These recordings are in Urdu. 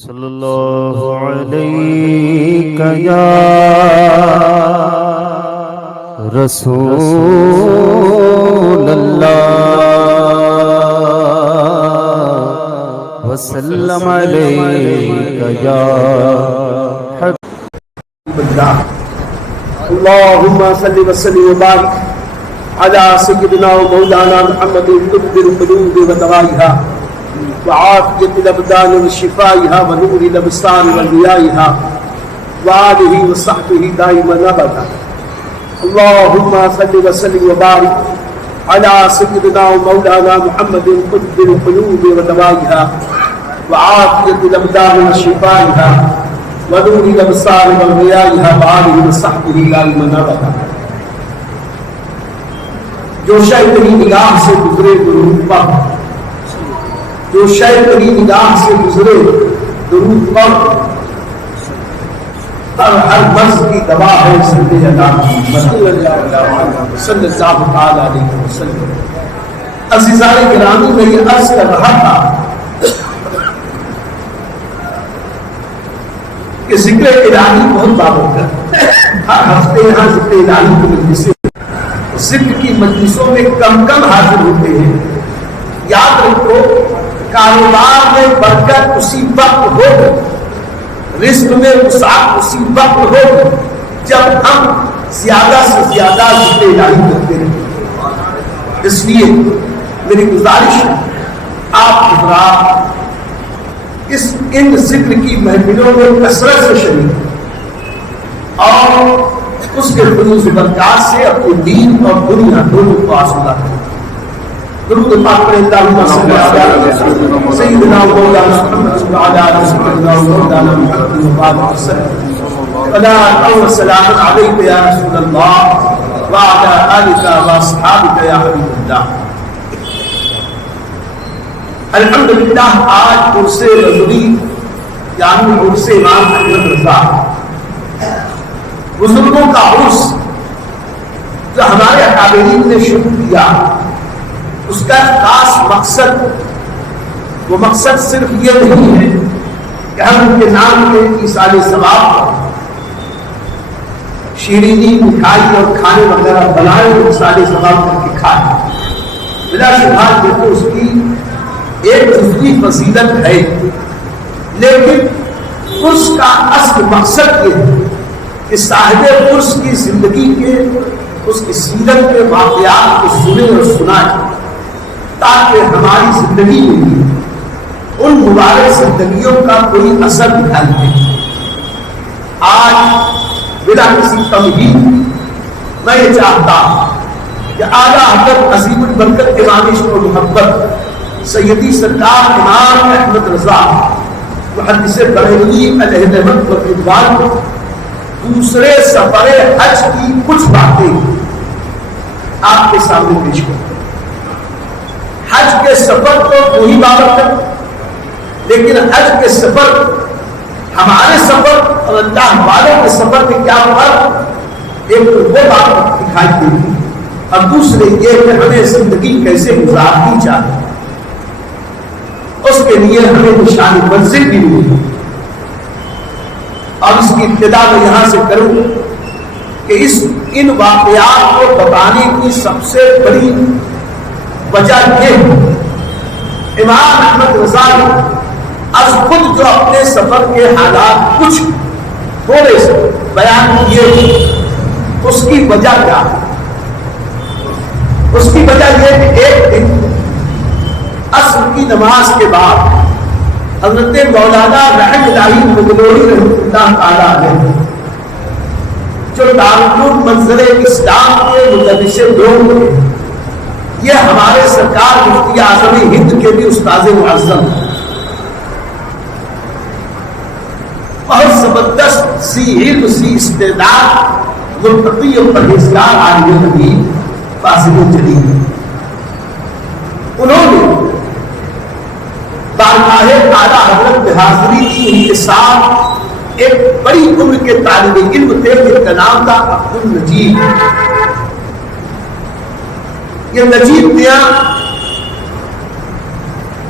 صلی اللہ علیہ یا رسول اللہ وسلم علیہ یا حبیب اللہ۔ اللهم صل وسلم وبارك على سيدنا ومولانا محمد طب القلوب ودوائها وعافية الأبدان وشفائها ونور الأبصار وضيائها وآله وصحبه دائما أبدا۔ اللهم صل وسلم وبارك على سيدنا ومولانا محمد طب القلوب ودوائها وعافية الأبدان وشفائها ونور الابصار والضيائها وآله وصحبه دائما ابدا۔ جو شے تیری نگاہ سے گزرے درود پڑھ، جو شے تیری نگاہ سے گزرے درود پڑھ، ہر مرض کی دوا ہے صلی اللہ علیہ وسلم۔ عزیزان گرامی، میں یہ عرض کر رہا تھا کہ ذکر الہی بہت بابت ہے۔ ہر ہفتے یہاں ذکر الہی کی مجلسیں، ذکر کی مجلسوں میں کم حاضر ہوتے ہیں۔ یاد رکھو، کاروبار میں برکت اسی وقت ہوگی، رزق میں وسعت اسی وقت ہوگی جب ہم زیادہ سے زیادہ ذکر الہی کرتے ہیں۔ اس لیے میری گزارش ہے، آپ حضرات ان ذکر کی محفلوں میں کثرت سے شریک اور اس کے فیض برکات سے اپنے دین اور دنیا دونوں کو حاصل کریں۔ درود پاک پڑھیں، اللہم صل علی سیدنا مولانا محمد وعلی آلِ سیدنا مولانا محمد وبارک وسلم۔ صلاۃ و سلام علیک یا رسول اللہ وعلی آلک واصحابک یا حبیب اللہ۔ الحمدللہ، آج عرس رضوی یعنی عرس امام احمد رضا، بزرگوں کا عرس جو ہمارے اکابرین نے شروع کیا، اس کا خاص مقصد، وہ مقصد صرف یہ نہیں ہے کہ ہم ان کے نام کے ایصال ثواب پر شیرینی مٹھائی اور کھانے وغیرہ بنائے اور ایصال ثواب کر کے کھائیں۔ بلا شبہ دیکھو اس کی ایک جزوی فضیلت ہے، لیکن اس کا اصل مقصد یہ ہے کہ صاحب عرس کی زندگی کے، اس کی سیرت کے واقعات کو سنیں اور سنائیں، تاکہ ہماری زندگی میں بھی ان مبارک زندگیوں کا کوئی اثر دکھائی دے۔ آج بلا کسی تمہید میں یہ چاہتا ہوں کہ اعلیٰ حضرت عظیم البرکت امام عشق و محبت سیدی سرکار امام احمد رضا محدث بریلوی علیہ رحمت و رضوان کو دوسرے سفر حج کی کچھ باتیں آپ کے سامنے پیش کروں۔ حج کے سفر تو وہی بابت ہے، لیکن حج کے سفر، ہمارے سفر اور اللہ والوں کے سفر میں کیا فرق؟ ایک تو وہ بات دکھائی دیتی، اور دوسرے یہ کہ ہمیں زندگی کیسے گزارنی چاہیے، اس کے لیے ہمیں نشان منزل بھی ملی۔ اور اس کی ابتدا میں یہاں سے کروں کہ ان واقعات کو بتانے کی سب سے بڑی وجہ یہ ہے، امام احمد رضا از خود جو اپنے سفر کے حالات کچھ تھوڑے سے بیان کیے، اس کی وجہ کیا ہے؟ اس کی وجہ یہ کہ ایک دن عصر کی نماز کے بعد حضرت مولانا رحم الہی مغلوری رحمۃ اللہ تعالیٰ علیہ، جو دارالعلوم منظر اسلام کے مدرس لوگ تھے، یہ ہمارے سرکار مفتی اعظم ہند کے بھی استاد معظم، بہت زبردست سی علم، سی استعداد، متقی اور پرہیزگار عالم حدیث، فاضل جلیل، انہوں نے بارگاہ اعلیٰ حضرت میں حاضری کی۔ ان کے ساتھ ایک بڑی عمر کے طالب علم تھے جن کا نام تھا عبد النجیب۔ یہ نجیب میاں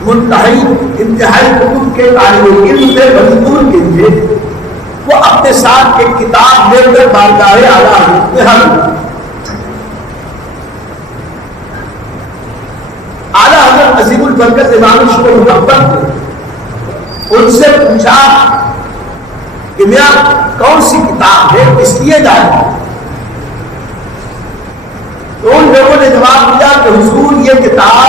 منتہی انتہائی کتب کے طالب علم تھے، مجبور کے تھے، وہ اپنے ساتھ ایک کتاب لے کر بارگاہ اعلیٰ حضرت میں حاضر ہوئے۔ اعلیٰ حضرت عظیم البرکت امام شکر محبت نے ان سے پوچھا کہ میاں کون سی کتاب ہے، کس لیے جائے؟ تو ان لوگوں نے جواب دیا کہ حضور یہ کتاب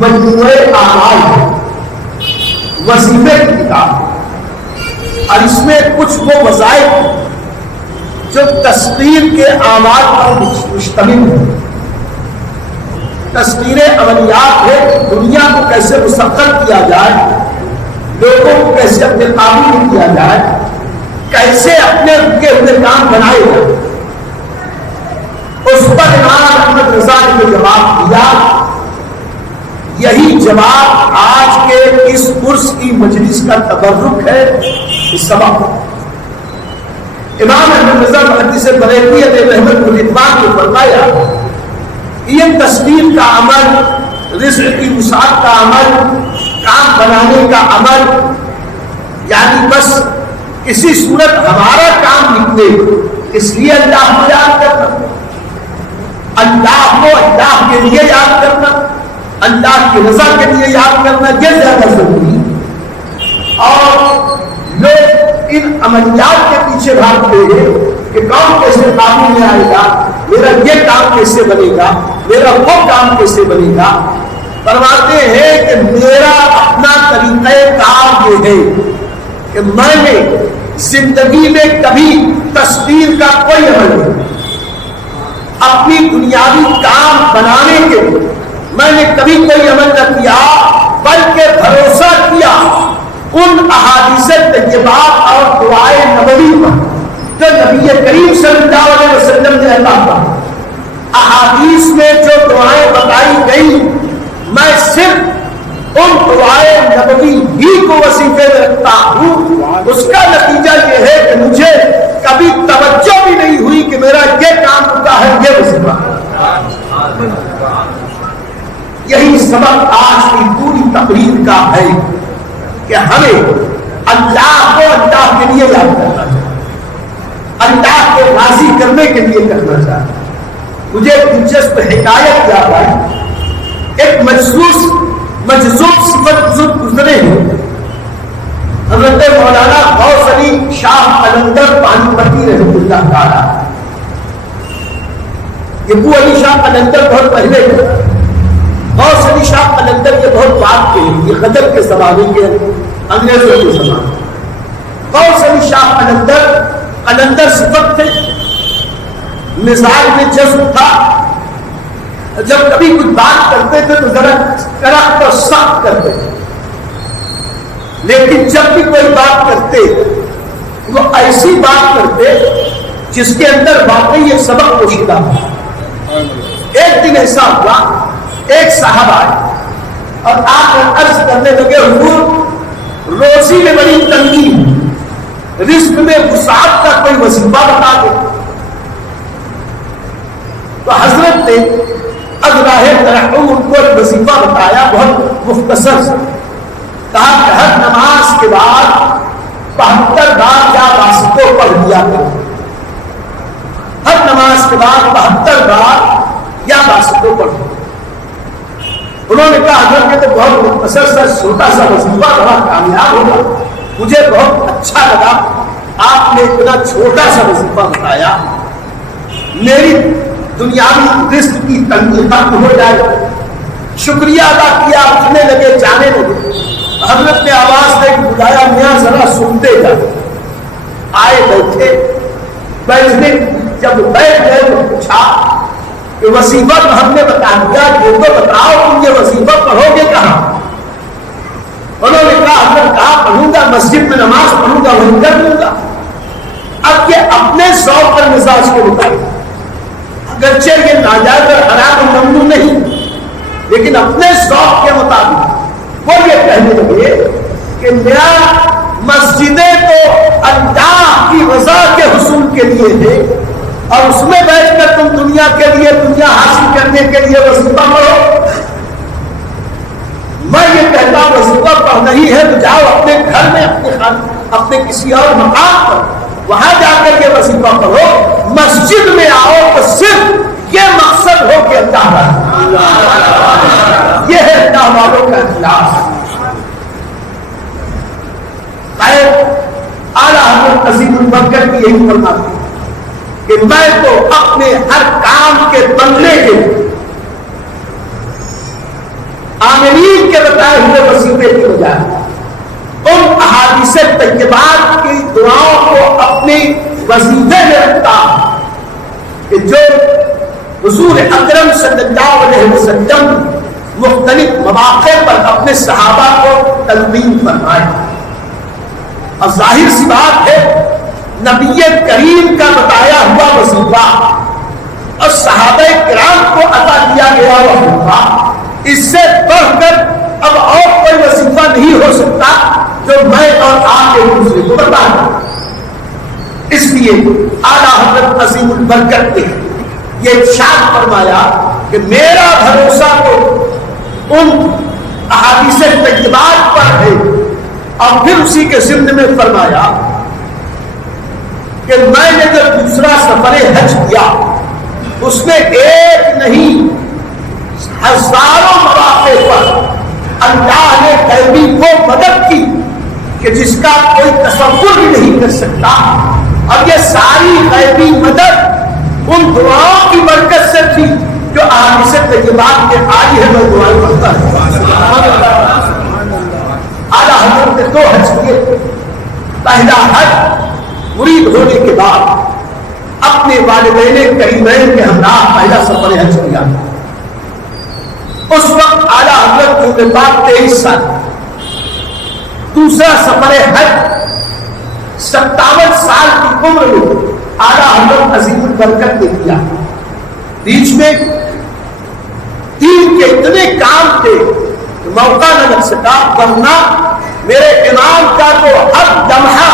مجموعہ اعمال ہے، وظیفے کی کتاب ہے، اور اس میں کچھ وہ وظائف جو تسخیر کے اعمال پر مشتمل ہے، تسخیر عملیات ہے، دنیا کو کیسے مسخر کیا جائے، لوگوں کو کیسے اپنے قابو میں کیا جائے، کیسے اپنے رکے ہوئے کام بنائے جائے۔ اس پر امام احمد رضا نے جو جواب دیا، یہی جواب آج کے اس عرس کی مجلس کا تبرک ہے، اس سبب امام احمد رضا محدث بریلوی علیہ رحمۃ اللہ نے فرمایا یہ تصویر کا عمل، رزق کی وسعت کا عمل، کام بنانے کا عمل، یعنی بس کسی صورت ہمارا کام نکلے اس لیے اللہ کو یاد کرنا، اللہ کو اللہ کے لیے یاد کرنا، اللہ کی رضا کے لیے یاد کرنا، یہ زیادہ ضروری ہے۔ اور لوگ ان عملیات کے پیچھے بھاگتے ہیں کہ کام کیسے قابو میں آئے گا، میرا یہ کام کیسے بنے گا، میرا وہ کام کیسے بنے گا۔ فرماتے ہیں کہ میرا اپنا طریقہ کار یہ ہے کہ میں نے زندگی میں کبھی تصویر کا کوئی عمل نہیں، اپنی دنیاوی کام بنانے کے لیے میں نے کبھی کوئی عمل نہ کیا، بلکہ بھروسہ کیا ان احادیث طیبات اور دعائے نبوی پر جو نبی کریم صلی اللہ علیہ وسلم نے عطا فرمائی۔ احادیث میں جو دعائیں بتائی گئی، میں صرف ان دعائے نبوی ہی کو وظیفے میں رکھتا ہوں۔ اس کا نتیجہ یہ ہے کہ مجھے کبھی توجہ بھی نہیں ہوئی کہ میرا یہ کام رکا ہے، یہ وظیفہ۔ یہی سبب آج کی پوری تقریر کا ہے کہ ہمیں اللہ کو اللہ کے لیے یاد کرنا چاہیے، اللہ کے راضی کرنے کے لیے کرنا چاہیے۔ مجھے دلچسپ حکایت یاد آئی، ایک مجذوب صفت بزرگ گزرے ہیں، حضرت مولانا غوث علی شاہ قلندر پانی پتی رحمۃ اللہ تعالی۔ یہ ابو علی شاہ قلندر بہت پہلے تھے، غوث علی شاہ قلندر یہ بہت بعد کے ہیں، یہ غدر کے زمانے کے، انگریزوں کے زمانے۔ غوث علی شاہ قلندر صفت تھے، مزاج میں جذب تھا، جب کبھی کچھ بات کرتے تھے تو ذرا کڑک اور سخت کرتے تھے، لیکن جب بھی کوئی بات کرتے وہ ایسی بات کرتے جس کے اندر واقعی ایک سبق پوشیدہ تھا۔ ایک دن ایسا ہوا، ایک صاحب آئے اور آ کر عرض کرنے لگے، حضور روزی میں بڑی تنگی ہے، رزق میں وسعت کا کوئی وظیفہ بتا دے۔ تو حضرت نے اضراہ ترحم ان کو ایک وظیفہ بتایا، بہت مختصر سے، کہا کہ ہر نماز کے بعد 72 بار یا واسطوں پڑھ لیا کرو، ہر نماز کے بعد 72 بار یا واسطوں پڑھ لیا۔ انہوں نے کہا حضرت یہ تو بہت مختصر سا چھوٹا سا وظیفہ بڑا کامیاب ہوگا، مجھے بہت اچھا لگا آپ نے اتنا چھوٹا سا وظیفہ بتایا، میری دنیاوی رزق کی تنگی ختم ہو جائے۔ شکریہ ادا کیا، اٹھنے لگے، جانے لگے۔ حضرت نے آواز دے کے بلایا، میاں ذرا سنتے جائے۔ آئے بیٹھے، بیٹھنے جب بیٹھ گئے تو پوچھا کہ وظیفہ تو ہم نے بتا دیا، یہ تو بتاؤ تم یہ وظیفہ پڑھو گے کہاں؟ انہوں نے کہا حضرت کہاں پڑھوں گا، مسجد میں نماز پڑھوں گا، وہیں کر لوں گا۔ اب یہ اپنے ذوق اور مزاج کے مطابق، اگرچہ یہ ناجائز اور حرام و ممنوع نہیں، لیکن اپنے ذوق کے مطابق وہ یہ کہنے لگے کہ میرا مسجدیں تو اللہ کی رضا کے حصول کے لیے ہے، اور اس میں بیٹھ کر تم دنیا کے لیے، دنیا حاصل کرنے کے لیے وظیفہ پڑھو۔ میں یہ کہتا ہوں وظیفہ پڑھنا ہی ہے تو جاؤ اپنے گھر میں اپنے کسی اور مقام پر وہاں جا کر کے وظیفہ پڑھو. مسجد میں آؤ تو صرف یہ مقصد ہو کہ اللہ یہ ہے اللہ والوں کا اخلاص. اعلیٰ حضرت عظیم البرکت کی یہی فرماتے ہیں کہ میں تو اپنے ہر کام کے بننے کے عاملین کے بتائے ہوئے وظیفے کی بجائے ان احادیث طیبات کی دعاؤں کو اپنے وظیفے میں رکھتا ہوں کہ جو حضور اکرم صلی اللہ علیہ وسلم مختلف مواقع پر اپنے صحابہ کو تلقین فرمائے. اور ظاہر سی بات ہے نبی کریم کا بتایا ہوا وظیفہ اور صحابہ کرام کو عطا کیا گیا وظیفہ اس سے بڑھ کر اب اور کوئی وظیفہ نہیں ہو سکتا جو میں اور آپ ایک دوسرے کو بتائیں. اس لیے اعلیٰ حضرت عظیم البرکت نے یہ ارشاد فرمایا کہ میرا بھروسہ تو ان احادیث طیبات پر ہے. اور پھر اسی کے ضمن میں فرمایا کہ میں نے جب دوسرا سفر حج کیا اس میں ایک نہیں ہزاروں مواقع پر اللہ نے غیبی کو مدد کی کہ جس کا کوئی تصور بھی نہیں کر سکتا. اور یہ ساری غیبی مدد ان دعاؤں کی برکت سے تھی جو احادیث طیبات میں آئی ہے. میں دعائیں پڑھتا ہوں. اعلیٰ حضرت نے 2 حج کیے. پہلا حج مرید ہونے کے بعد اپنے والدین کریمین کے ہمراہ پہلا سفر حج کیا. اس وقت اعلیٰ حضرت کی عمر 23 سال. دوسرا سفر حج 57 سال کی عمر میں اعلیٰ حضرت عظیم البرکت نے کیا. بیچ میں دین کے اتنے کام تھے موقع نہ لگ سکا، ورنہ میرے امام کا تو ہر لمحہ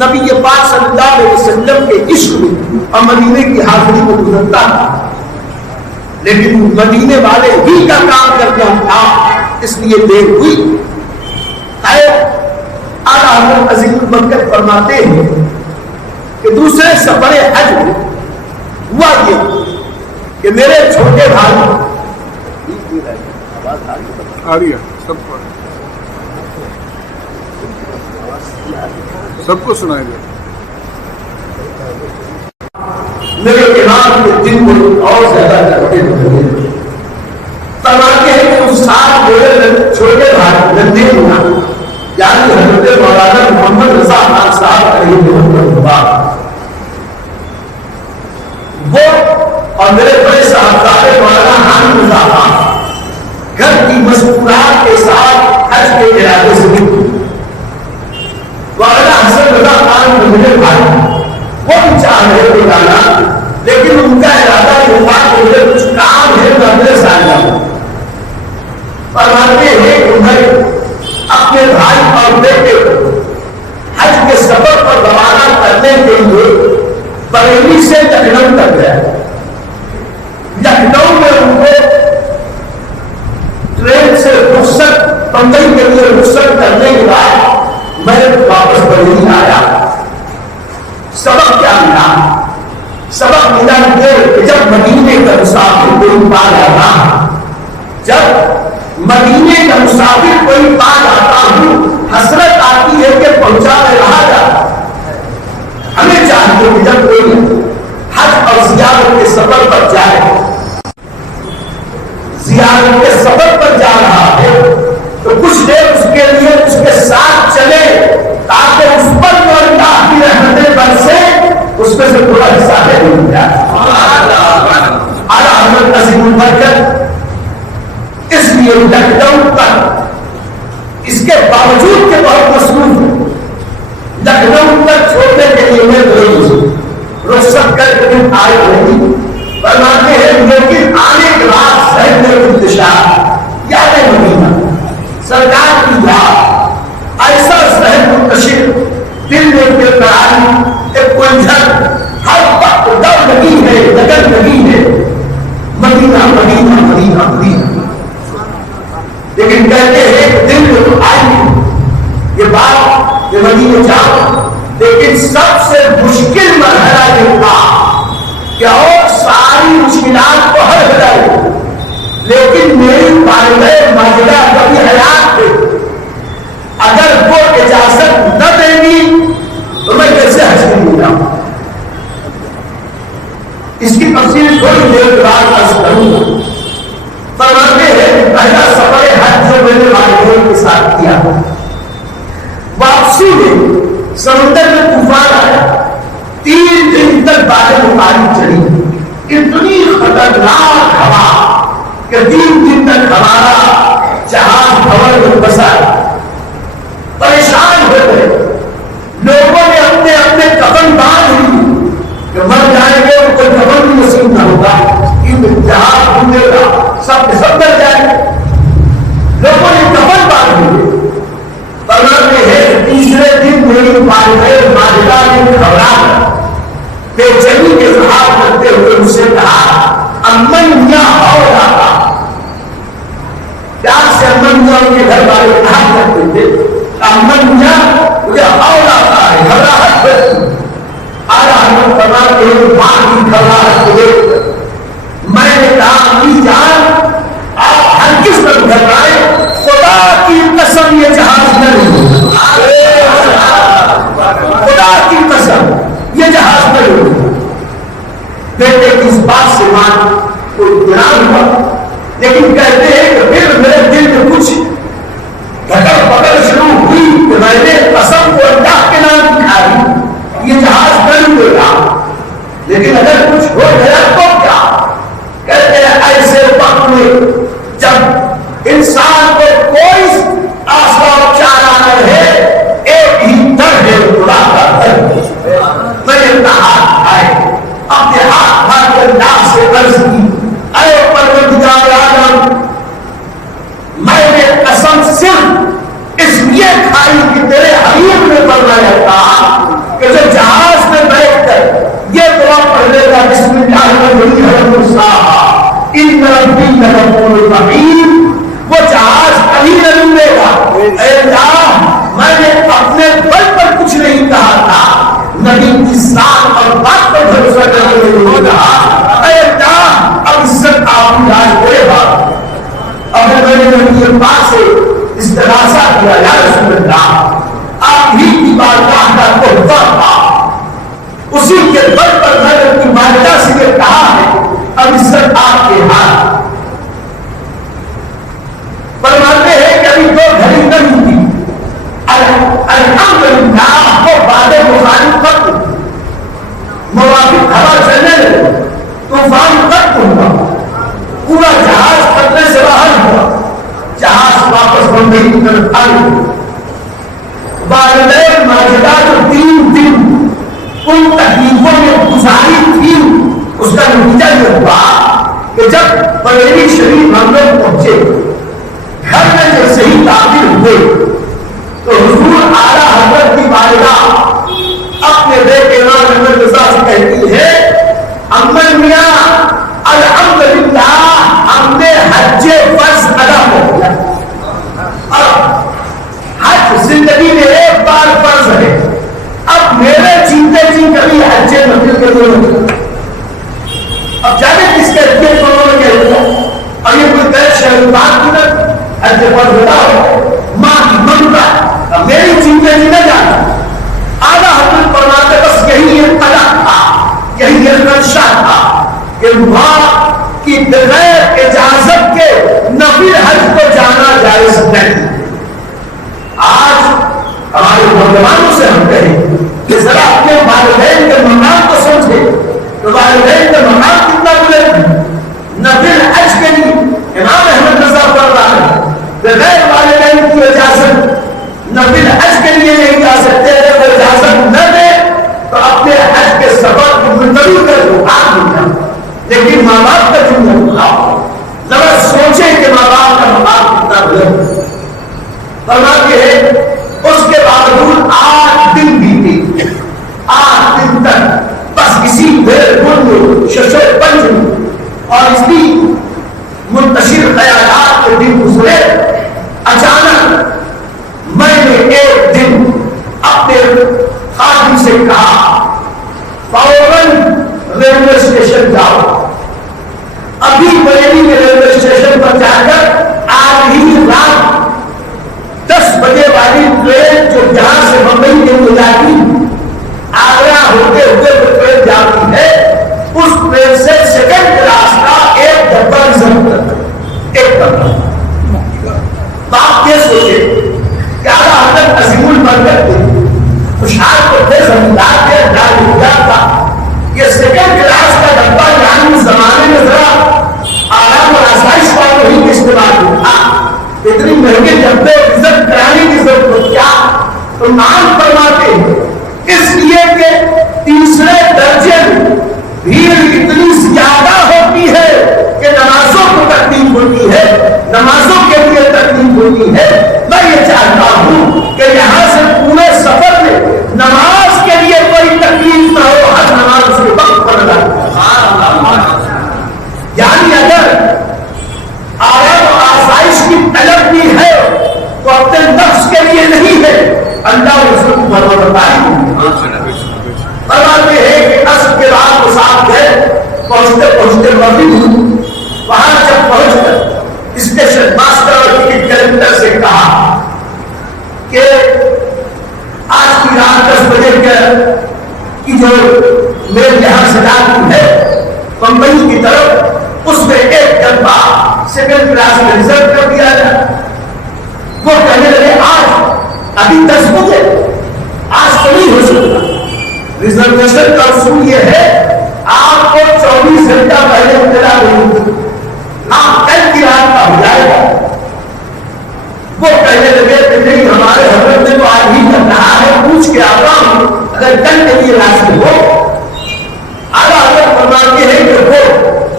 نبی پاک صلی اللہ علیہ وسلم کے عشق میں اور مدینے کی حاضری میں گزرتا تھا. لیکن مدینے والے ہی کا کام کرنا تھا اس لیے دیر ہوئی. اعلیٰ حضرت عظیم البرکت فرماتے ہیں کہ دوسرے سفر حج میں ہوا یہ کہ میرے چھوٹے بھائی سب کو سنائے گا. میرے امام کے دن میں اور زیادہ کرتے ہوئے فرماتے ہیں کہ اس سال میرے چھوٹے بھائی نندے ہونا یعنی حضرت مولانا محمد رضا خان صاحب علیہ اللہ وہ اور میرے بڑے صاحبزادے مولانا حامد رضا خان گھر کی مذکورات کے ساتھ حج کے ارادے سے نکلے. مولانا حسن رضا خان میرے بھائی وہ بھی چاہ رہے تھے جانا لیکن ان کا ارادہ یہ تھا کہ مجھے کچھ کام ہے میں اپنے ساتھ جاؤں. فرماتے ہیں کہ میں اپنے بھائی اور بیٹے کو حج کے سفر پر روانہ کرنے کے لیے بریلی سے لکھنؤ تک گیا. لکھنؤ میں ان کو ٹرین سے رخصت بمبئی کے لیے رخصت کرنے کے بعد میں واپس بریلی آیا. سبق کیا ملا؟ سبق ملا کہ جب مدینے کا مسافر کوئی پا جاتا جب مدینے کا مسافر کوئی پا جاتا ہوں حسرت آتی ہے کہ پہنچا میں رہا جاتا. ہمیں چاہیے کہ جب کوئی حج اور زیارت کے سفر پر جائے زیارت کے سفر پر جا رہا ہے تو کچھ دیر اس کے لیے اس کے ساتھ چلے تاکہ اس پر جو اللہ کی رحمتیں برسے اس میں سے تھوڑا حصہ ہے مل جائے. اعلیٰ حضرت عظیم البرکت اس لیے لکھنؤ تک اس کے باوجود کہ بہت مصروف ہے لکھنؤ تک چھوڑنے کے لیے میں رخصت کر کے آئے نہیں. فرماتے ہیں لیکن آنے کے بعد ذہن میں انتشار یاد مدینہ سرکار کی یاد ایسا ذہن منتشر دل میں برقراری ایک الجھن ہر وقت ڈر لگی ہے لگن لگی ہے مدینہ مدینہ مدینہ مدینہ. لیکن کہتے ہیں دل میں تو آئی یہ بات یہ مدینے جاؤ، لیکن سب سے مشکل مرحلہ یہ تھا کہ اور ساری مشکلات کو حل ہو جائے، لیکن میری والدہ ماجدہ کبھی حیات تھے، اگر وہ اجازت نہ دیں گی تو میں کیسے حج کروں گا؟ اس کی تفصیل تھوڑی دیر کے بعد عرض کروں گا۔ فرماتے ہیں پہلا سفر حج جو میں نے والدین کے ساتھ کیا، واپسی میں سمندر میں طوفان آیا، 3 دن تک بادل و پانی چڑھی، اتنی خطرناک ہوا کہ 3 دن تک ہمارا جہاز بھور میں پھنسا، پریشان ہو گئے، لوگوں نے اپنے اپنے کفن باندھ لی کہ مر جائیں گے تو کوئی کفن بھی نصیب نہ ہوگا، جہاز ڈوبے گا، سب کے سب مر جائیں گے، لوگوں نے کفن باندھ لیے۔ فرماتے ہیں تیسرے دن میری والدہ ماجدہ نے گھبرا بے چینی کے اظہار کرتے ہوئے مجھ سے کہا امن میاں اور آتا، پیار سے امن میاں ان کے گھر والے کہا کرتے تھے، امن میاں مجھے اور آتا ہے، گھبراہٹ ہوتی۔ آج ہم فرماتے ہیں ماں کی گھبراہٹ کو دیکھ کر میں نے کہا امی جان آپ ہر کس پر گھبرائے، خدا کی قسم یہ جہاز نہیں، خدا کی قسم یہ جہاز نہیں۔ بیٹے کی اس بات سے ماں کو اطمینان ہوا، لیکن کہتے ہیں کہ پھر میرے دل میں کچھ دھکڑ پکڑ شروع ہوئی کہ میں نے قسم کو اللہ کے نام کی کھائی، یہ جہاز نہیں دے گا، لیکن اگر کچھ ہو گیا تو کیا؟ کہتے ہیں ایسے وقت میں جب انسان کو کوئی آسرا و چارہ نہ رہے، ایک ہی در ہے خدا کا در، میں نے اپنا ہاتھ اٹھائے، اپنے ہاتھ پھاڑ کر اللہ سے عرض کی اے پروردگار عالم، میں نے قسم صرف اس لیے کھائی کہ تیرے حبیب نے فرمایا تھا کہ جو جہاز میں بیٹھ کر یہ دعا پڑھ لے گا بسم اللہ الرحمن الرحیم ان ربی لغفور رحیم، وہ جہاز کبھی نہ ڈوبے گا۔ اے اللہ میں نے اپنے بل پر کچھ نہیں کہا تھا، نبی کی ذات اور بات پر بھروسہ کرنے ہوئے کہا اے اللہ اب عزت آپ کی راج میرے بات۔ اگر میں نے نبی پاک سے استغاثہ کیا یا رسول اللہ آپ ہی کی بارگاہ کا تحفہ تھا، اسی کے بل پر میں نے اپنی والدہ سے یہ کہا ہے اب عزت آپ کے ہاتھ۔ فرماتے ہیں کہ ابھی 2 گھڑی نہیں تھی، الحمدللہ وہ بادل مخالف ختم، موافق ہوا چلنے لگے، طوفان ختم ہوا، پورا جہاز پٹنے سے باہر ہوا، جہاز واپس بمبئی کی طرف آئی۔ والدین ماجدہ جو 3 دن ان تکلیفوں میں گزاری تھی، اس کا نتیجہ یہ ہوا کہ جب بریلی شریف ہم لوگ پہنچے، گھر میں جیسے ہی داخل ہوئے تو حضور اعلیٰ حضرت کی والدہ اپنے بیٹے امام احمد رضا سے کہتی ہے امن میاں الحمدللہ ہم نے حج فرض ادا کر دیا، اب حج زندگی میں ایک بار فرض ہے، اب میرے جیتے جی کبھی حج نفل کے ضرورت، اب جانے کس کیفیت کو انہوں نے کہہ دیا، اور یہ کوئی غیر شرعی بات کی نہ حج فرض ہوتا ہو، ماں کی ممتا میری جیتے جی نہ جانا۔ اعلیٰ حضرت فرماتے بس یہی ابتدا تھا، یہی منشا تھا کہ ماں کی بغیر اجازت کے نفل حج کو جانا جائز نہیں۔ آج ہمارے نوجوانوں سے ہم کہیں کہ ذرا اپنے والدین کے مقام کو سمجھے تو والدین کا مقام کتنا بلند ہے۔ نفل حج کے لیے امام احمد رضا پڑھ رہا ہے، بغیر والدین کی اجازت نفل حج کے لیے نہیں جا سکتے، اگر وہ اجازت نہ دے تو اپنے حج کے سفر کو ملتوی کر دو، آپ نہیں جاؤ، لیکن ماں باپ کا جملہ اٹھاؤ، ذرا سوچیں کہ ماں باپ کا مقام کتنا بلند ہے۔ فرماتے ہیں اس کے باوجود 8 دن بیتے، 8 دن تک بس اسی بھیڑ بھڑ ششو پنج اور اس کی منتشر خیالات کے دن گزرے۔ جا کر آج ہی رات 10 بجے والی ٹرین جو جہاں سے بمبئی کے لیے جاتی آگرہ ہوتے ہوئے وہ ٹرین جاتی ہے، اس ٹرین سے سیکنڈ کلاس کا ایک ڈبہ ریزرو کرتا، ایک ڈبہ۔ آپ یہ سوچے کہ اعلیٰ حضرت عظیم البرکت تھے، خوشحال کو تھے، زمیندار تھے، جاگیردار تھا، یہ سیکنڈ کلاس کا ڈبہ یعنی اس زمانے میں ذرا آرام اور آسائش والوں ہی استعمال ہوتا، اتنی مہنگے ڈبے ریزرو کرانے کی ضرورت کیا؟ تو مان فرماتے ہیں اس لیے کہ تیسرے درجے میں بھیڑ اتنی زیادہ ہوتی ہے کہ نمازوں کو تکلیف ہوتی ہے، نمازوں کے لیے تکلیف ہوتی ہے۔ میں یہ چاہتا ہوں کہ یہاں سے پورے سفر میں نماز کے لیے کوئی تکلیف نہ ہو، ہر نماز کے وقت پر ادا کریں۔ یعنی اگر آرام و آسائش کی طلب بھی ہے تو اپنے نفس کے لیے نہیں ہے، اللہ اور رسول کی فرمانبرداری فرماتے ہیں کہ عصر کے بعد مسافر گئے، پہنچتے پہنچتے مغرب ہوئی، وہاں جب پہنچ کر اسٹیشن ماسٹر اور ٹکٹ کلکٹر سے کہا کہ آج کی رات 10 بجے کی جو میرے یہاں سے رات ہے بمبئی کی طرف، اس میں ایک ڈبہ سیکنڈ کلاس میں ریزرو کر دیا جائے۔ وہ کہنے لگے آج ابھی 10 بجے آج تو نہیں ہو سکتا، ریزرویشن کا اصول یہ ہے آپ کو 24 گھنٹہ پہلے اطلاع دیں، ہاں کل کی رات کا ہو جائے گا۔ وہ کہنے لگے کہ نہیں، ہمارے حضرت نے تو آج ہی کر رہا ہے، پوچھ کے آتا ہوں اگر کل کے لیے راستے ہو۔ اعلیٰ حضرت فرماتے ہیں کہ وہ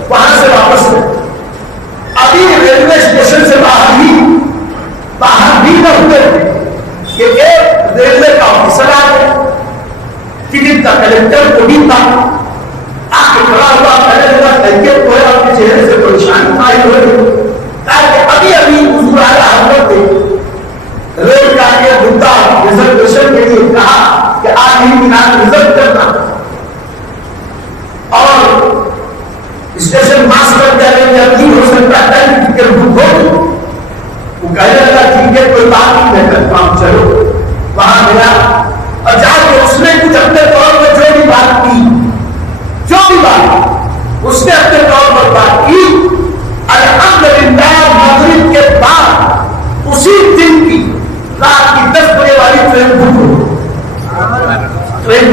وہاں سے واپس ابھی ریلوے اسٹیشن سے باہر بھی نہ ہوئے کہ ایک ریلوے کا آفیسر آ گیا، ٹکٹ کا کلکٹر کو بھی تھا، آ کے کھڑا ہوا، پہلے لگا کیفیت کو ہے، آپ کے چہرے سے پریشانی ظاہر ہو رہی تاکہ ابھی حضور اعلیٰ حضرت نے ریل کا یہ مدعا ریزرویشن کے لیے کہا کہ آج ہی مینار ریزرو کرنا، اور اسٹیشن ماسٹر کہہ رہے ہیں نہیں ہو سکتا، کل ٹکٹ بک ہو۔ وہ کہنے لگا ٹھیک ہے کوئی بات نہیں، میں کرتا ہوں، چلو وہاں گیا اور جا کے اس نے کچھ اپنے طور پر جو بھی بات کی، اس نے اپنے طور پر بات کی، الحمدللہ مغرب کے بعد اسی دن کی رات کی 10 بجے والی ٹرین بک ہو گئی،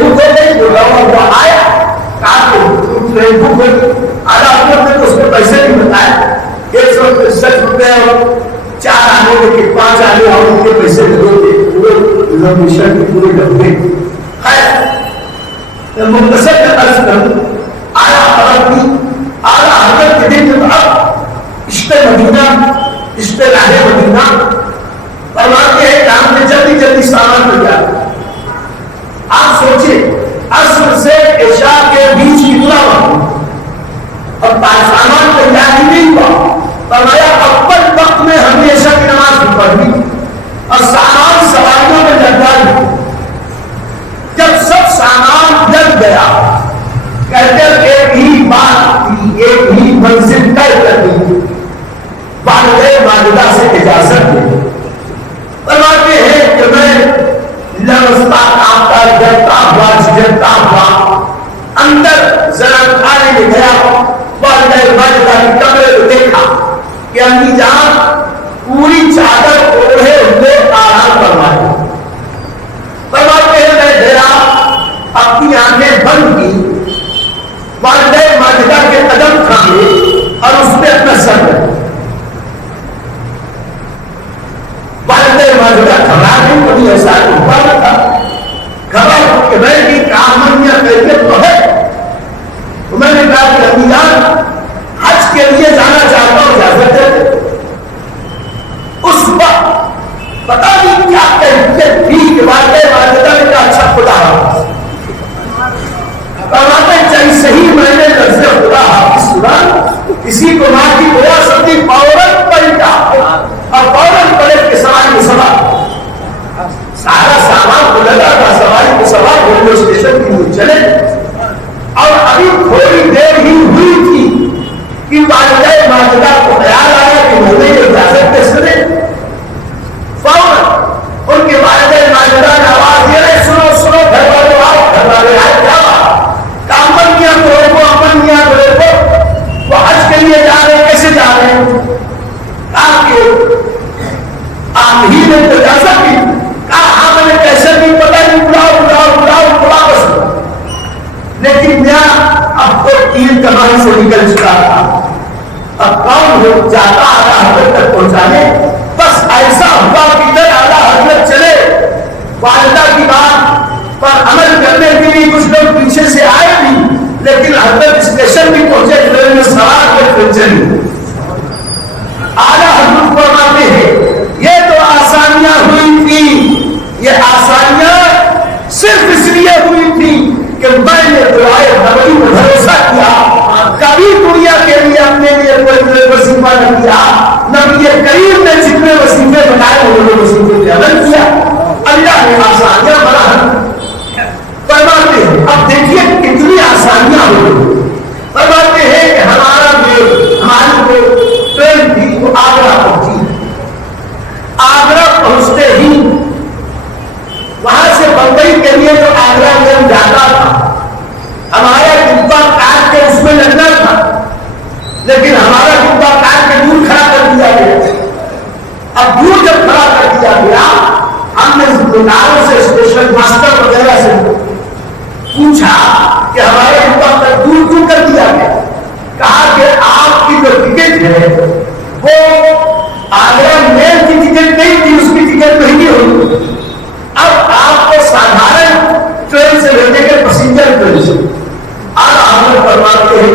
جو وہ آیا کہا کہ ٹرین بک ہوئی۔ اعلیٰ حضرت نے تو اس کو پیسے نہیں بتایا، 163 روپے اور 4 آنے کے 5 آنے اور ان کے پیسے دے دے پورے ریزرویشن کے پورے ڈبے۔ خیر مختصر کا عرض کروں، اعلیٰ حضرت کے دن جب اب عشق مدینہ، عشق راہ مدینہ فرماتے ہیں کہ ہم نے جلدی جلدی سامان لے جایا۔ آپ سوچیں عصر سے عشاء کے بیچ کتنا وقت اور سامان تیار ہی نہیں ہوا، فرمایا اول وقت میں ہم نے عشاء کی نماز پڑھی اور سامان سواریوں میں لگا لیا۔ جب سب سامان لگ گیا، کہتے ایک ہی بات تھی، ایک ہی منزل طے کرنی، والدہ والدہ سے اجازت دے۔ فرماتے ہیں کہ میں لرزتا کانپتا ڈرتا ہوا جھجکتا ہوا اندر ذرا کھانے میں گیا، والدہ والدہ کے کمرے کو دیکھا کہ امی جان پوری چادر اوڑھے ہوئے آرام فرمائے۔ فرماتے ہیں میں گیا، اپنی آنکھیں بند کی، والدہ والدہ کے قدم تھامے اور اس پہ اپنا سر رکھا۔ والدہ والدہ گھبرا نہیں، کبھی ایسا ہوا نہ تھا، گھبرا کہ میں بھی کامن یا کیفیت تو ہے۔ تو میں نے کہا کہ امی جان حج کے لیے جانا چاہتا ہوں، اجازت دے۔ اس وقت پتا نہیں کیا کیفیت تھی کہ والدہ والدہ نے کہا اچھا خدا حافظ۔ فرماتے چاہیے صحیح میں نے لفظ خدا حافظ سنا، کسی کو ماں کی دعا سمجھی، فوراً پلٹا اور فوراً پلٹ کے سواری کو سوار، سارا سامان کو لگا تھا، سواری کو سوار ریلوے اسٹیشن کے لیے چلے۔ اور ابھی تھوڑی دیر ہی ہوئی تھی کہ والدہ والدہ کو خیال آیا کہ تیر کمان سے نکل چکا تھا. اب کون ہو جاتا اعلیٰ حضرت تک پہنچانے؟ بس ایسا ہوا کہ ادھر اعلیٰ حضرت چلے, والدہ کی بات پر عمل کرنے کے لیے کچھ لوگ پیچھے سے آئے بھی, لیکن حضرت اسٹیشن بھی پہنچے, ٹرین میں سوار ہوئے پھر چلی. اعلیٰ حضرت فرماتے ہیں یہ تو آسانیاں ہوئی تھی, یہ آسانیاں صرف اس لیے ہوئی تھی کہ میں نے دعائے نبوی میں بھروسہ کیا, کبھی دنیا کے لیے اپنے لیے کوئی وظیفہ نہ کیا. نبی کریم نے جتنے وظیفے بنائے انہوں نے وظیفے پہ عمل کیا, اللہ نے آسانیاں بنا فرماتے ہیں. اب دیکھیے کتنی آسانیاں ہوئی. فرماتے ہیں کہ ہماری جو ٹرین تھی وہ آگرہ پہنچی. آگرہ پہنچتے ہی وہاں سے بمبئی کے لیے جو آگرہ میں جاتا تھا, ہمارا ڈبہ کاٹ کے اس میں لگنا تھا, لیکن ہمارا ڈبہ کاٹ کے دور کھڑا کر دیا گیا. اب دور جب کھڑا کر دیا گیا, ہم نے دکانوں سے اسٹیشن ماسٹر وغیرہ سے پوچھا کہ ہمارا ڈبہ دور کیوں کر دیا گیا. کہا کہ آپ کی جو ٹکٹ ہے وہ آگرہ میل کی ٹکٹ نہیں تھی, اس کی ٹکٹ مہنگی ہوئی. اب آپ کو سادھارن ٹرین سے بھیجیں گے, پیسنجر ٹرین سے. اور ہم فرماتے ہیں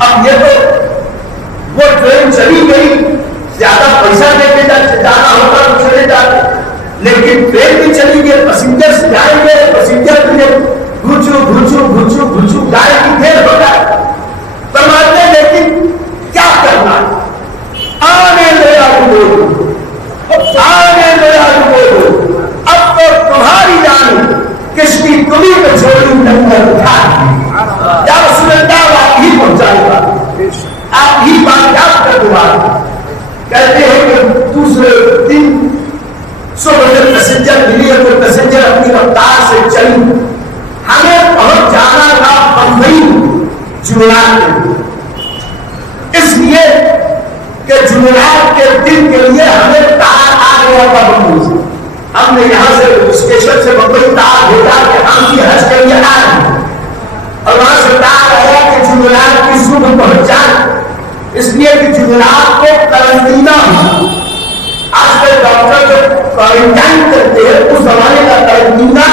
اب یہ تو وہ ٹرین چلی گئی, زیادہ پیسہ دے کے جانا ہوتا تو چلے جاتے, لیکن ٹرین بھی چلی گئی, پیسنجر سے جائیں گے, پیسنجر بھی گھچو گھچو گھچو گھچو گائے کی دیر ہو جائے. فرماتے ہیں لیکن کیا کرنا, آنے دے آگے آنے دے آگے, اب تو تمہاری جان کشتی تمہیں پہ چھوڑی نمبر اٹھا یا رسول اللہ آپ ہی پہنچائے گا, آپ ہی بات یاد کر دوبارہ. کہتے ہیں کہ دوسرے دن صبح پیسنجر ملی ہے, تو پیسنجر اپنی رفتار سے چلی. ہمیں پہنچ جانا تھا بمبئی جمعرات, اس لیے کہ جمعرات کے دن کے لیے ہمیں تار آ گیا تھا بمبئی سے. ہم نے یہاں سے اسٹیشن سے بمبئی تار بھیجا کہ ہم کی حج کے لیے آئے, اور وہاں سے تار آیا کہ جمعرات کی صبح پہنچ جائے, اس لیے کہ جمعرات کو قرنطینہ ہو. آج کل ڈاکٹر جو کوارنٹائن کرتے ہیں, اس زمانے کا قرنطینہ,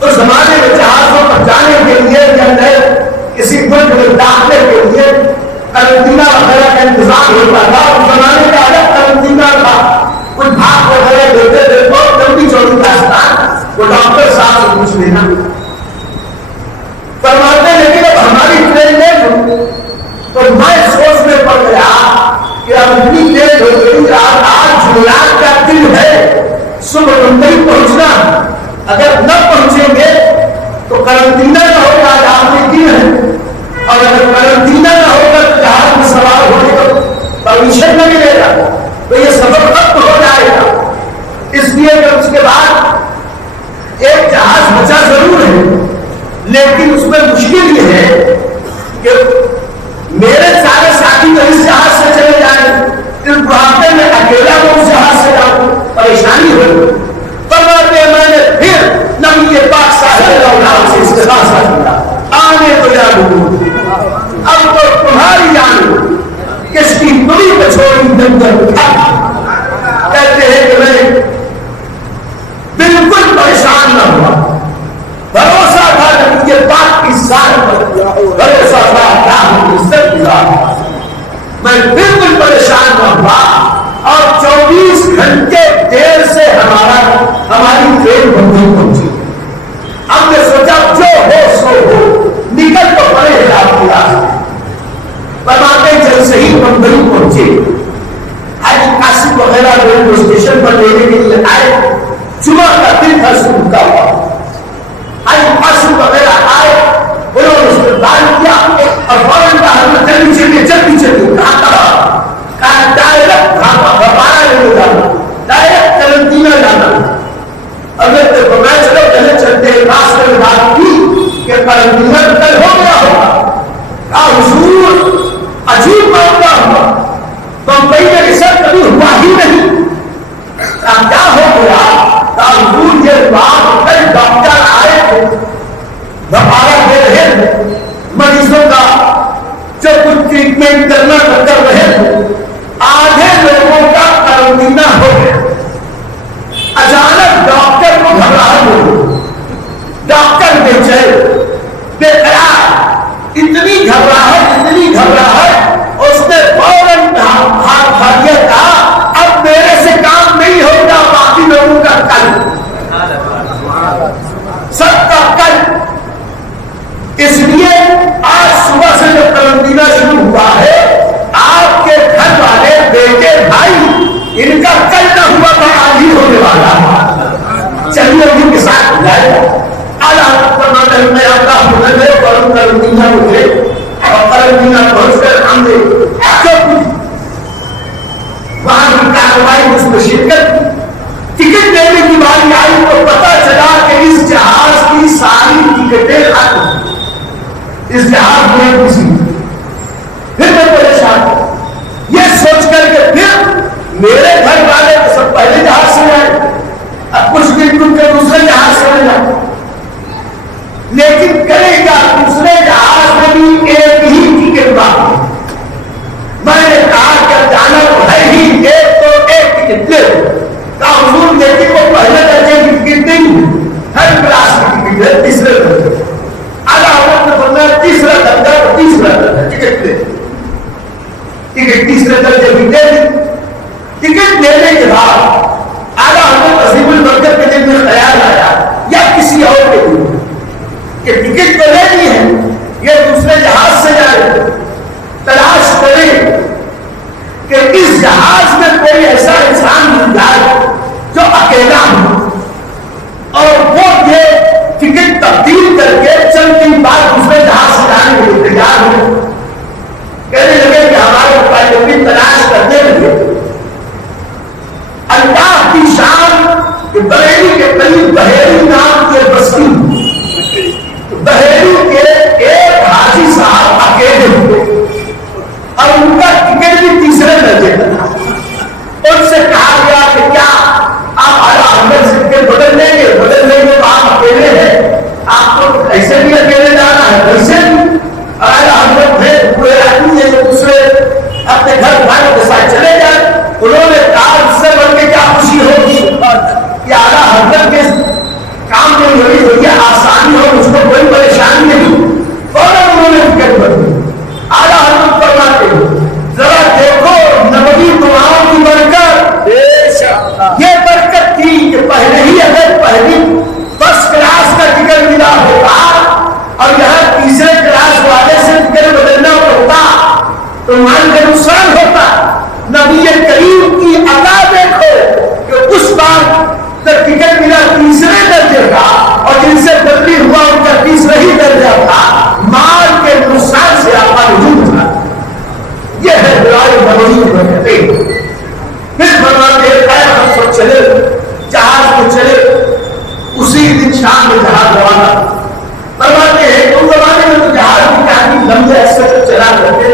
اس زمانے میں جہازوں پر جانے کے لیے یا نئے کسی ملک میں داخلے کے لیے قرنطینہ وغیرہ کا انتظام ہوتا تھا. اس زمانے کا الگ قرنطینہ تھا, کچھ بھاگ وغیرہ دیتے تھے, بہت لمبی چوڑی کا استعمال, وہ ڈاکٹر صاحب سے پوچھ لینا. فرماتے لیکن اب ہماری ٹرین لیٹ, تو میں سوچ میں پڑ گیا کہ اب اتنی لیٹ ہو گئی, آج جمعرات کا دن ہے, صبح بمبئی پہنچنا, اگر نہ پہنچیں گے تو قرنطینہ نہ ہوگا, آج آخری دن ہے, اور اگر قرنطینہ نہ ہوگا تو جہاز میں سوار ہونے کا پرمیشن نہ ملے گا, تو یہ سفر ختم ہو جائے گا. اس لیے کہ اس کے بعد ایک جہاز بچا ضرور ہے, لیکن اس میں مشکل یہ ہے کہ میرے سارے ساتھی تو اس جہاز سے چلے جائیں, اس بڑھاپے میں اکیلا وہ اس جہاز سے جاؤں, پریشانی ہوگی. فرماتے میں نے پھر نبی پاک صلی اللہ علیہ وسلم سے استغاثہ کیا, آنے تو یا حضور, اب تو تمہاری جان کشتی تمہیں پہ چھوڑی دنگر اٹھا. کہتے ہیں کہ میں بالکل پریشان نہ ہوا, بھروسہ تھا نبی پاک کی ذات پر, بھروسہ تھا اللہ کی عزت کی ذات, میں بالکل پریشان نہ ہوا. اور 24 گھنٹے دیر سے ہماری ٹرین بمبئی پہنچی. ہم نے سوچا جو ہو سو ہو, نکل تو پڑے ہیں آپ کے راستے. فرماتے جب سے ہی بمبئی پہنچے, حاجی قاسم وغیرہ ریلوے اسٹیشن پر لینے کے لیے آئے, جمعہ کا دن تھا, صبح کا ہوا. حاجی قاسم وغیرہ آئے, انہوں نے استقبال کیا, اور فوراً کہا جلدی چلیے جلدی چلیے. کہا ڈائریکٹ بپارا نہیں جانا, ڈائریکٹ قرنطینہ جانا. اگر تو میں چلو پہلے چلتے ہیں, راستے میں بات کی کہ قرنطینہ کل ہو گیا ہوگا. کہا حضور عجیب معاملہ ہوا, بمبئی میں رسل کبھی ہوا ہی نہیں. کیا ہو گیا؟ کہا حضور یہ بات کل ڈاکٹر آئے تھے, بے چین بے قرار، اتنی گھبراہٹ اس نے فوراً ہاتھ اٹھا دیا، کہا اب میرے سے کام نہیں ہوگا، باقی لوگوں کا کل، سب کا کل۔ اس لیے آج صبح سے جو قرنطینہ شروع ہوا ہے، آپ کے گھر والے بیٹے بھائی ان کا کل نہ ہوا تو آج ہی ہونے والا، چلیے ان کے ساتھ ہو جائے گا۔ میں آتا ہوں قرنطینہ اٹھے اور قرنطینہ پہنچ کر ہم نے وہاں کی کارروائی اس میں شرکت، ٹکٹ دینے کی باری آئی تو پتا چلا کہ اس جہاز کی ساری ٹکٹیں ختم، اس جہاز میں کسی پھر میں پریشان یہ سوچ کر کے پھر میرے گھر والے تو سب پہلے جہاز سے آئے، اب کچھ دن رک کے دوسرے جہاز سے جائے، لیکن کرے گا دوسرے جہاز میں بھی ایک ہی ٹکٹ باقی۔ میں نے کہا کہ جانا تو ہے ہی، ایک تو ایک ٹکٹ دے کا حضور، لیکن وہ پہلے درجے کی ٹکٹ نہیں ہے، ہر کلاس کی ٹکٹ ہے، تیسرے درجے اعلیٰ حضرت نے فرمایا تیسرا درجہ تو تیسرا درجہ ٹکٹ دے، ٹکٹ تیسرے درجے کی دے دی۔ ٹکٹ دینے کے بعد اعلیٰ حضرت عظیم البرکت کے دل میں خیال آیا یا کسی اور کے دل میں کہ ٹکٹ تو لینی ہے، یہ دوسرے جہاز سے جائے، تلاش کریں کہ اس جہاز میں کوئی ایسا انسان مل جائے جو اکیلا ہو اور وہ یہ ٹکٹ تبدیل کر کے چند دن بعد دوسرے جہاز سے جانے کے لیے تیار ہو۔ کہنے لگے کہ ہمارے پائلوٹ تلاش کرنے لگے، اللہ کی شان کہ بریلی کے قریب بحیری نام کے بستی، بحیری کے ایک حاجی صاحب اکیلے ہوئے اور ان کا ٹکٹ بھی تیسرے درجے کا تھا۔ ان سے کہا گیا کہ کیا آپ اعلیٰ حضرت سے ٹکٹ بدل لیں گے؟ بدل لیں گے تو آپ اکیلے ہیں، آپ کو ایسے بھی اکیلے جانا ہے، ویسے بھی اعلیٰ حضرت ہے پورے آدمی ہے جو دوسرے اپنے گھر والوں کے ساتھ چلے جائیں۔ انہوں نے کہا اس سے بڑھ کے کیا خوشی ہوگی کہ اعلیٰ حضرت کے کام میں لگی ہوئی ہے، آسانی ہو، اس کو کوئی پریشانی نہیں۔ فوراً انہوں نے ٹکٹ بدلی۔ اعلیٰ حضرت فرماتے ہیں ذرا دیکھو نبوی دعاؤں کی برکت، یہ برکت تھی کہ پہلے ہی اگر پہلی فرسٹ کلاس کا ٹکٹ ملا ہوتا اور یہاں تیسرے کلاس والے سے ٹکٹ بدلنا ہوتا تو مان کا نقصان ہوتا۔ نبی کریم کی عطا دیکھو کہ اس بار جب ٹکٹ ملا تیسرے درجے کا اور جن سے بدلی ہوا ان کا تیسرا ہی درجہ تھا، مال کے نقصان سے آپ نہیں تھا۔ یہ ہے دعائے نبوی کی برکتیں۔ پھر فرماتے ہیں خیر ہم سب چلے، جہاز میں چلے، اسی دن شام میں جہاز روانہ۔ فرماتے ہیں اس زمانے میں تو جہاز بھی کافی لمبے عرصے تک چلا کرتے،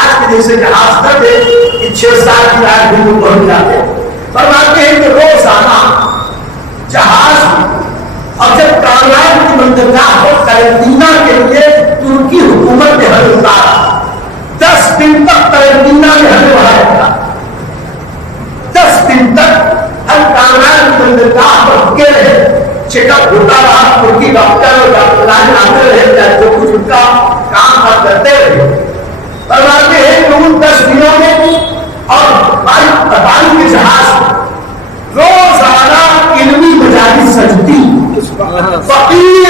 آج کے جیسے جہاز نہ تھے کہ 6-7 کی رات بھی وہ پہنچ جاتے۔ فرماتے ہیں کہ روزانہ جہاز اور جب کامیاب کی بندرگاہ ہو قرنطینہ کے لیے ترکی حکومت نے حل اتارا، 10 دن تک قرنطینہ میں حل رہا، 10 دن تک ہم کامیاب کی بندرگاہ پر رکے رہے، چیک اپ ہوتا رہا، ترکی ڈاکٹر اور ڈاکٹران آتے رہے، چاہے جو کچھ ان کا کام تھا کرتے رہے۔ فرماتے ہیں کہ ان 10 دنوں میں اور پانی کے جہاز روزانہ علمی مجالس سجتی، فقیر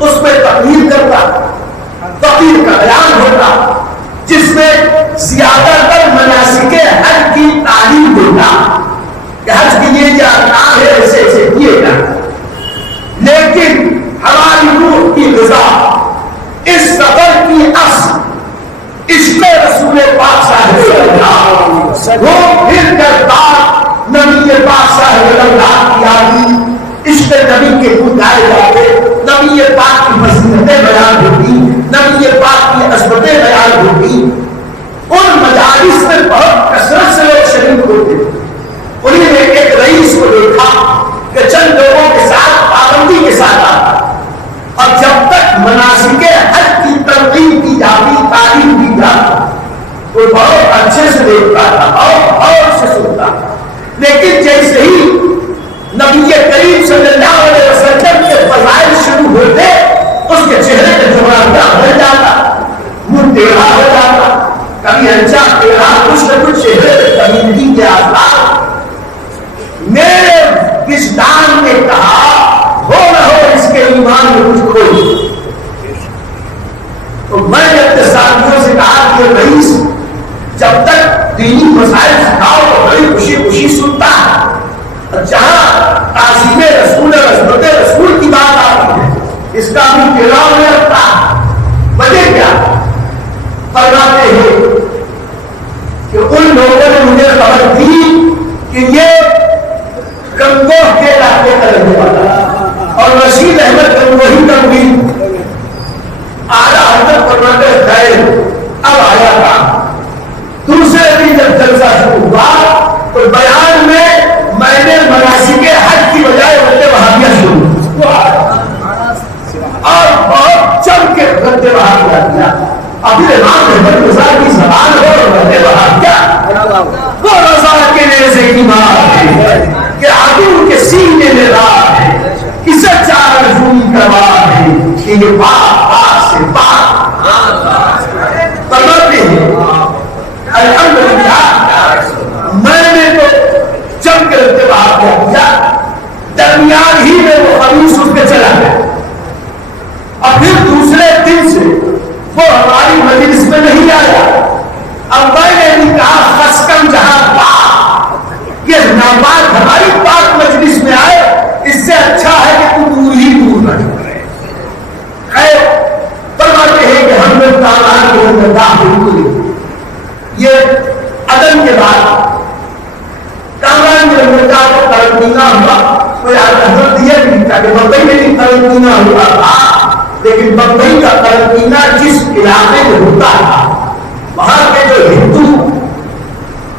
اس میں تقریر کرتا، فقیر کا بیان ہوتا جس میں زیادہ تر مناسک حج کی تعلیم دیتا کہ حج کے لیے یہ ارکان ہے، ایسے ایسے کیے گا۔ لیکن ہماری روح کی غذا، اس سفر کی اصل عشق رسول پاک صاحب وہ پھر کر بات نبی پاک صاحب اللہ کی یادی، عشق نبی کے خود گائے جاتے، نبی پاک کی فضیلتیں بیان ہوتی، نبی پاک کی عظمتیں بیان ہوتی۔ ان مجالس میں بہت کثرت سے لوگ شریک ہوتے۔ انہیں نے ایک رئیس کو دیکھا کہ چند لوگوں کے ساتھ پابندی کے ساتھ آتا اور جب تک مناسک حج کی ترغیب کی جاتی، تعلیم دی جاتی، وہ بہت اچھے سے دیکھتا تھا اور سے سنتا۔ لیکن جیسے ہی نبی کریم صلی اللہ علیہ وسلم کے فضائل شروع ہوتے وجدان نے کہا ہو نہ ہو اس کے ایمان میں کچھ کھوئی. تو میں نے اپنے ساتھیوں سے کہا کہ رئیس جب تک دینی مسائل سکھاؤ تو بڑی خوشی خوشی سنتا ہے، اور جہاں تعظیم رسول عظمت رسول کی بات آتی ہے اس کا بھی پھیلاؤ نہیں رکھتا. وجہ کیا؟ فرماتے ہیں کہ ان لوگوں نے مجھے خبر دی کہ یہ گنگوہ کے علاقے کا رہنے والا اور رشید احمد گنگوہی کا مرید اعلیٰ حضرت فرماتے ہیں اب آیا تھا. دوسرے دن جب جلسہ شروع ہوا تو بیان میں نے مناسک حج کی بجائے رد وہابیہ شروع اور بہت چم کے رد وہابیہ کیا. ابھی امام احمد رضا کی زبان ہو رد وہابیہ وہ رضا کے نیزے کی بات ہے کہ عدو کے سینے میں رات ہے کسے چار رجوع کروا ہے کہ یہ بات سے بات فرماتے ہیں الحمدللہ میں نے تو جم کے رد وہابیہ کیا. درمیان ہی میں وہ خمیس اس کے چلا گیا اور پھر دوسرے دن سے وہ ہماری مجلس میں نہیں آیا. اب میں نے بھی کہا خسکم جہاں پاک یہ ناپاک ہماری پاک مجلس میں آئے اس سے اچھا ہے کہ تم دور ہی دور رہے. خیر فرماتے ہیں کہ ہم نے کامران کے اندر داخل ہوئے. یہ عدم کے بعد کامران کے اندر کا قرنطینہ ہوا. کوئی حضرت یہ نہیں تھا کہ بمبئی میں بھی قرنطینہ ہوا تھا لیکن بمبئی کا قرنطینہ جس علاقے میں ہوتا تھا وہاں کے جو ہندو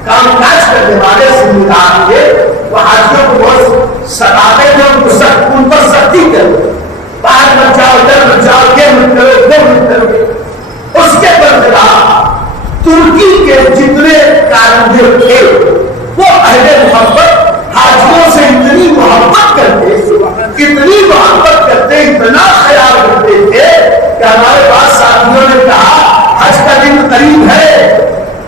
کام کاج کرنے والے سمجھدار تھے وہ حاجیوں کو بہت ستاتے تھے ان پر سختی کرتے باہر مت جاؤ ادھر مت جاؤ یہ مت کرو وہ مت کرو. اس کے برخلاف ترکی کے جتنے کارندے تھے وہ اہل محبت حاجیوں سے اتنی محبت کرتے اتنی محبت کرتے اتنا خیال کرتے تھے کہ ہمارے پاس ساتھیوں نے کہا حج کا دن قریب ہے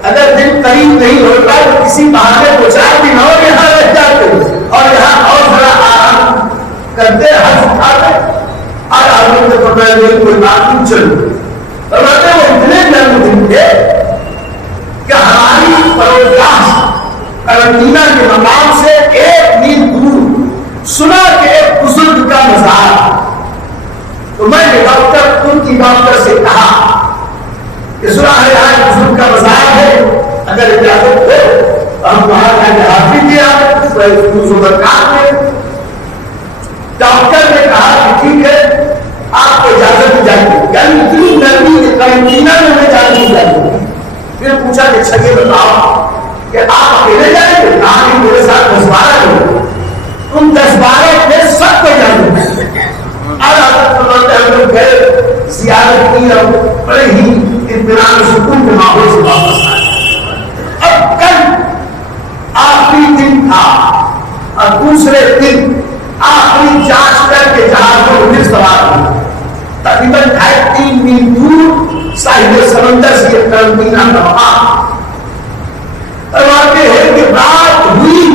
اگر دن قریب نہیں ہوتا تو کسی بہانے کو 4 دن اور یہاں رہ جاتے اور یہاں اور بڑا آرام کرتے حج اٹھاتے اور آدمی نے فرمایا نہیں کوئی بات نہیں چلو. فرماتے وہ اتنے جنم دن تھے کہ ہماری پروگراس قرنطینہ کے مقام سے 1 میل دور سنا کہ ایک بزرگ کا مزار. تو میں نے ان کی ڈاکٹر سے کہا کہ سنا ہے یہاں بزرگ کا مزار ہے اگر اجازت ہو تو ہم وہاں جا کے حاضری دیا ڈاکٹر نے کہا کہ ٹھیک ہے آپ کو اجازت دی جائے گی. یعنی اتنی نرمی قرنطینہ میں ہمیں جانے دی جائے گی. پھر پوچھا کہ اچھا یہ بتاؤ کہ آپ اکیلے جائیں گے؟ کہا کہ میرے ساتھ 10-12 لوگ. ان 10-12 میں سب کو جانے گئے زیارت کی اور بڑے ہی اطمینان سکون کے ماحول سے واپس آئے. اب کل آخری دن تھا اور دوسرے دن آخری جانچ کر کے جہازوں میں سوار ہوئے. تقریباً 2.5-3 میل دور ساحل سمندر سے یہ قرنطینہ کا مقام. فرماتے ہیں کہ رات ہوئی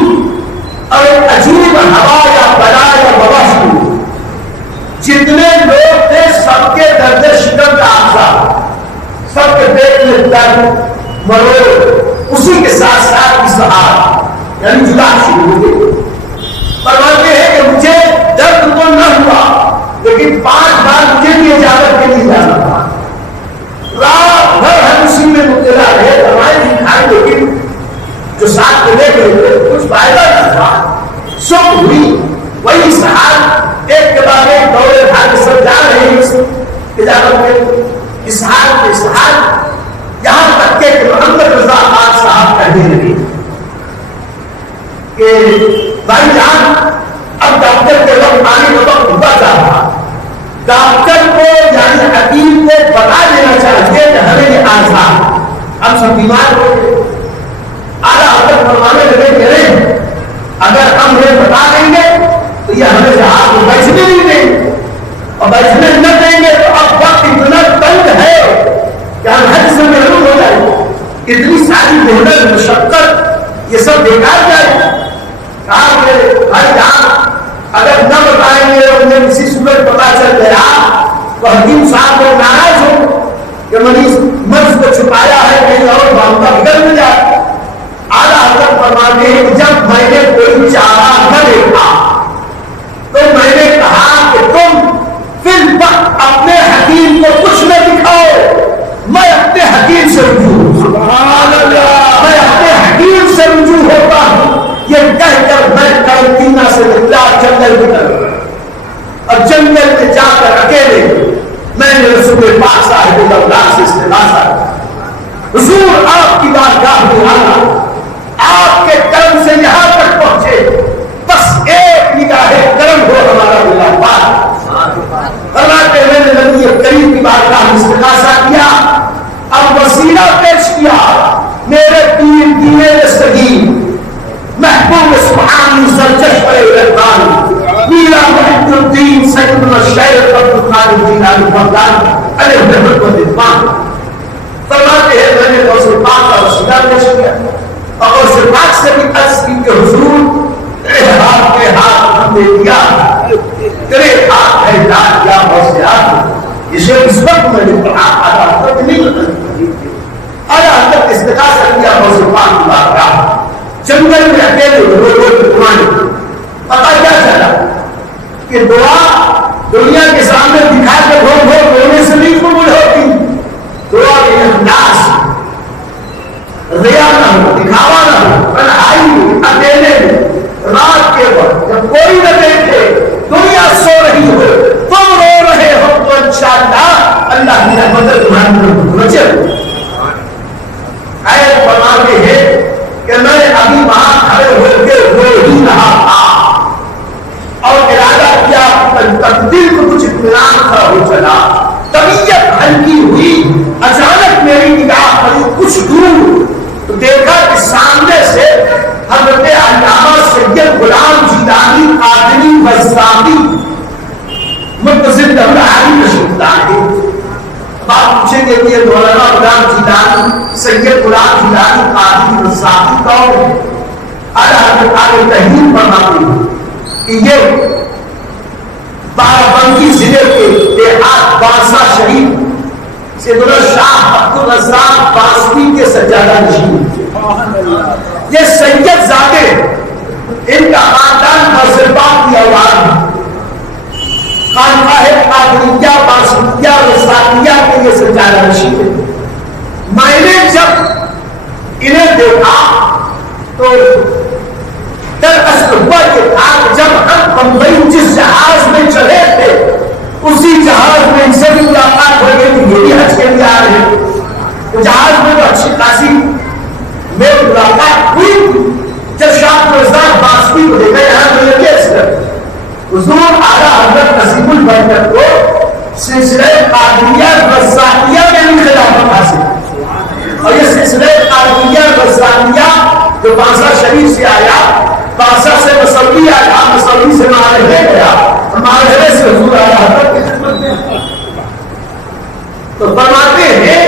اور ایک عجیب ہوا یا بلا یا وبا شروع. جتنے لوگ تھے سب کے درد شکم کا آغاز سب کے پیٹ میں درد مروڑ اسی کے ساتھ ساتھ اسہال یعنی جدا شروع ہو گئی. فرماتے ہیں کہ مجھے درد تو نہ ہوا لیکن 5 بار مجھے بھی اجازت کے لیے جانا تھا. رات بھر ہم اسی میں مبتلا رہے دوائیں بھی کھائیں لیکن جو ساتھ میں لے گئے تھے کچھ فائدہ نہ تھا. صبح ہوئی وہی اسحاق ایک کے بعد ایک دورے بھاگ سب جا رہے ہیں اس اجازت میں اسحاق یہاں تک کہ محمد رضا خان صاحب کہنے لگے کہ بھائی جان اب ڈاکٹر کے وقت آنے کا وقت ہوا تھا. ڈاکٹر کو یعنی حکیم کو بتا دینا چاہیے کہ ہمیں یہ آزاد ہم سب بیمار ہو گئے. اعلیٰ حضرت فرمانے لگے کہ نہیں اگر ہم یہ بتا دیں گے تو یہ ہمیں جہاز کو بیچنے نہیں دیں گے اور بیچنے نہ دیں گے تو اب وقت اتنا تنگ ہے کہ ہم حج سے محروم ہو جائیں گے. اتنی ساری محنت مشقت یہ سب بیکار جائے. کہا کہ بھائی جان وہ حکیم صاحب کو ناراض ہو کہ مریض مرض کو چھپایا ہے کہیں اور معاملہ بگڑ نہ جائے. اعلیٰ حضرت فرماتے ہیں کہ جب میں نے کوئی چارہ نہ دیکھا تو میں نے کہا کہ تم فی الوقت اپنے حکیم کو کچھ نہ دکھاؤ، میں اپنے حکیم سے رجوع، میں اپنے حکیم سے رجوع ہوتا ہوں. یہ کہہ کر میں قرنطینہ سے نکلا جنگل کی طرف، اور جنگل میں جا کر اکیلے میں نے رسول پاک صاحب اللہ سے استغاثہ کیا. حضور آپ کی بارگاہ میں آنا، آپ کے کرم سے یہاں تک پہنچے، بس ایک نگاہ کرم ہو ہمارا اللہ پاک. فرماتے میں نے نبی کریم کی بارگاہ میں استغاثہ کیا، اب وسیلہ پیش کیا، میرے پیر دینے سگی محبوب سبحانی سرچشمہ ربانی میرا محب الدین سیدنا الشیخ عبد القادر جیلانی بغدادی علیہ رحمۃ اللہ. فرماتے ہیں میں نے غوث پاک کا وسیلہ پیش کیا اور غوث پاک سے بھی عرض کی کہ حضور تیرے ہاتھ میں ہاتھ ہم نے دیا، تیرے ہاتھ ہے داد یا غوث اسے اس وقت میں نے پڑھا اعلیٰ حضرت نہیں بتائی. اعلیٰ حضرت استغاثہ کیا غوث پاک کی بارگاہ، جنگل میں اکیلے رو رو کے دعائیں. پتا کیا چلا کہ دعا دنیا کے سامنے دکھا کے بھوک بھوک رونے سے نہیں قبول ہوتی. دعا کے اخلاص، ریا نہ ہو، دکھاوا نہ ہو، تنہائی میں اکیلے میں رات کے وقت جب کوئی نہ دیکھے، دنیا سو رہی ہو، تم رو رہے ہو تو انشاءاللہ اللہ کی رحمت تمہاری طرف بچے. آیت فرماتے ہیں کہ میں ابھی وہاں کھڑے ہو کے رو ہی رہا تھا اور ارادہ کیا تقدیر کو کچھ اطمینان تھا ہو چلا، طبیعت ہلکی ہوئی، اچانک میری نگاہ پڑی کچھ دور تو دیکھا کہ سامنے سے حضرت علامہ سید غلام جیلانی قادری وزامی متصل دمرانی تشریف لائے. بات پوچھیں گے کہ یہ مولانا غلام جیلانی سید غلام جیلانی قادری وزامی کون ہے؟ اعلیٰ حضرت عالم تحریر فرماتے ہیں کہ یہ بارابنکی ضلع کے دیہات بانسا شریف سیدنا شاہ عبد الرزاق باسطی کے سجادہ نشین. یہ سید زادے ان کا خاندان مرزبان کی اولاد ہے. خانقاہ قادریہ باسطیہ رسالیہ کے یہ سجادہ نشین ہے. میں نے جب انہیں دیکھا تو دراصل ہوا کہ آج جب ہم بمبئی جس جہاز میں چلے تھے اسی جہاز میں ان سے بھی ملاقات ہو گئی کہ یہ بھی حج کے لیے آ رہے ہیں. جہاز میں تو اچھی خاصی میری ملاقات ہوئی. جب شاہ رزاق باسطی کو دیکھا یہاں تو یہ کیس کر حضور اعلیٰ حضرت نصیب البرکت کو سلسلہ قادریہ رسالیہ میں بھی خلافت حاصل، اور یہ سلسلہ قادریہ رسالیہ جو بانسا شریف سے آیا، بانسا سے مسوی آیا، مسوی سے مارہے گیا، مارہے سے حضور اعلیٰ حضرت کی خدمت میں. تو فرماتے ہیں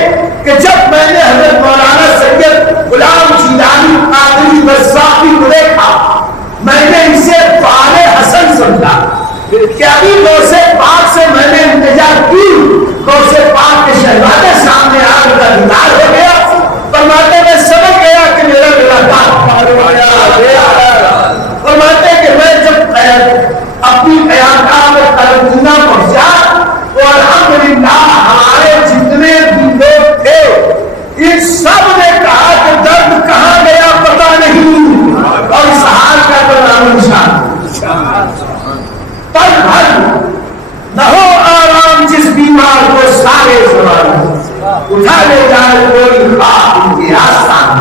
کہ جب میں نے حضرت مولانا سید غلام جیلانی قادری وزاقی کو دیکھا میں نے اسے فعال حسن سمجھا کہ ابھی غوث پاک سے میں نے انتظار کی، غوث پاک کے شہزادے سامنے آگ کا دیدار ہو گیا. فرماتے میں سمجھ گیا کہ میرا ملاقات فرماتے کہ میں جب اپنی قیادگاہ میں قرنطینہ پہنچا تو الحمدللہ ہمارے جتنے بھی لوگ تھے ان سب نے کہا کہ درد کہاں گیا پتہ نہیں، اور اس حال کا تو نام نشان. پل بھر نہ ہو آرام جس بیمار کو سارے زمان اٹھا لے جائے کوئی خواب ان کے آستان،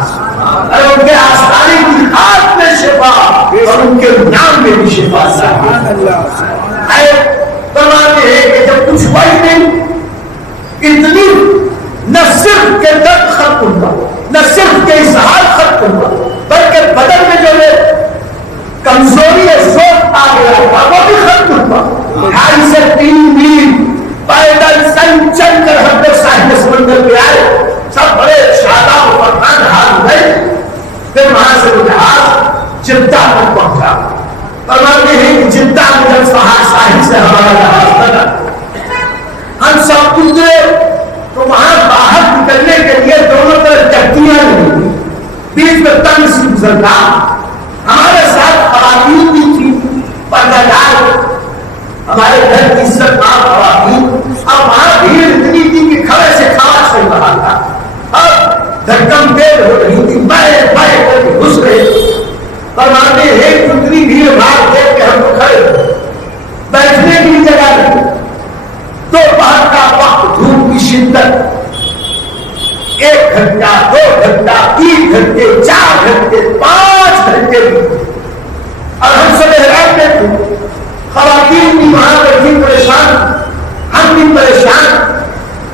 اور ان کے آستانے کی خاک میں شفا اور ان کے نام میں بھی شفا ہے. فرماتے ہیں کہ جب کچھ وقت نہیں اتنی نہ صرف کے درد ختم ہوا، نہ صرف کے اظہار ختم ہوا، بلکہ بدن میں جو ہے کمزوری ذوق آ گیا تھا وہ بھی ختم ہوا. 2.5 سے 3 میل پیدل سن چل کر ہم لوگ ساحل سمندر پہ آئے، سب بڑے شاداب و فرحان حال ہوئے. پھر وہاں سے وہ جہاز جدہ تک پہنچا. فرماتے ہیں کہ جدہ میں جب ساحل سے ہمارا جہاز لگا ہم سب گزرے تو وہاں باہر نکلنے کے لیے دونوں طرف چٹیاں نہیں، بیچ میں تنگ سے گزرنا. ہمارے ساتھ خواتین بھی تھی پردہ دار، ہمارے گھر کی عزت ماں خواتین. اب وہاں بھیڑ اتنی تھی کہ کھڑے سے کھانا چل رہا تھا، اب دھڑکن تیز ہو رہی تھی، بائیں بائیں کر کے گھس رہے. فرماتے ہیں اتنی بھیڑ بھاڑ دیکھ کے ہم کو کھڑے بیٹھنے کی جگہ نہیں. دوپہر کا وقت، دھوپ کی شدت، 1 گھنٹہ 2 گھنٹہ 3 گھنٹے 4 گھنٹے 5 گھنٹے اور ہم سب حیران تھے. خواتین بھی وہاں بیٹھی پریشان، ہم بھی پریشان.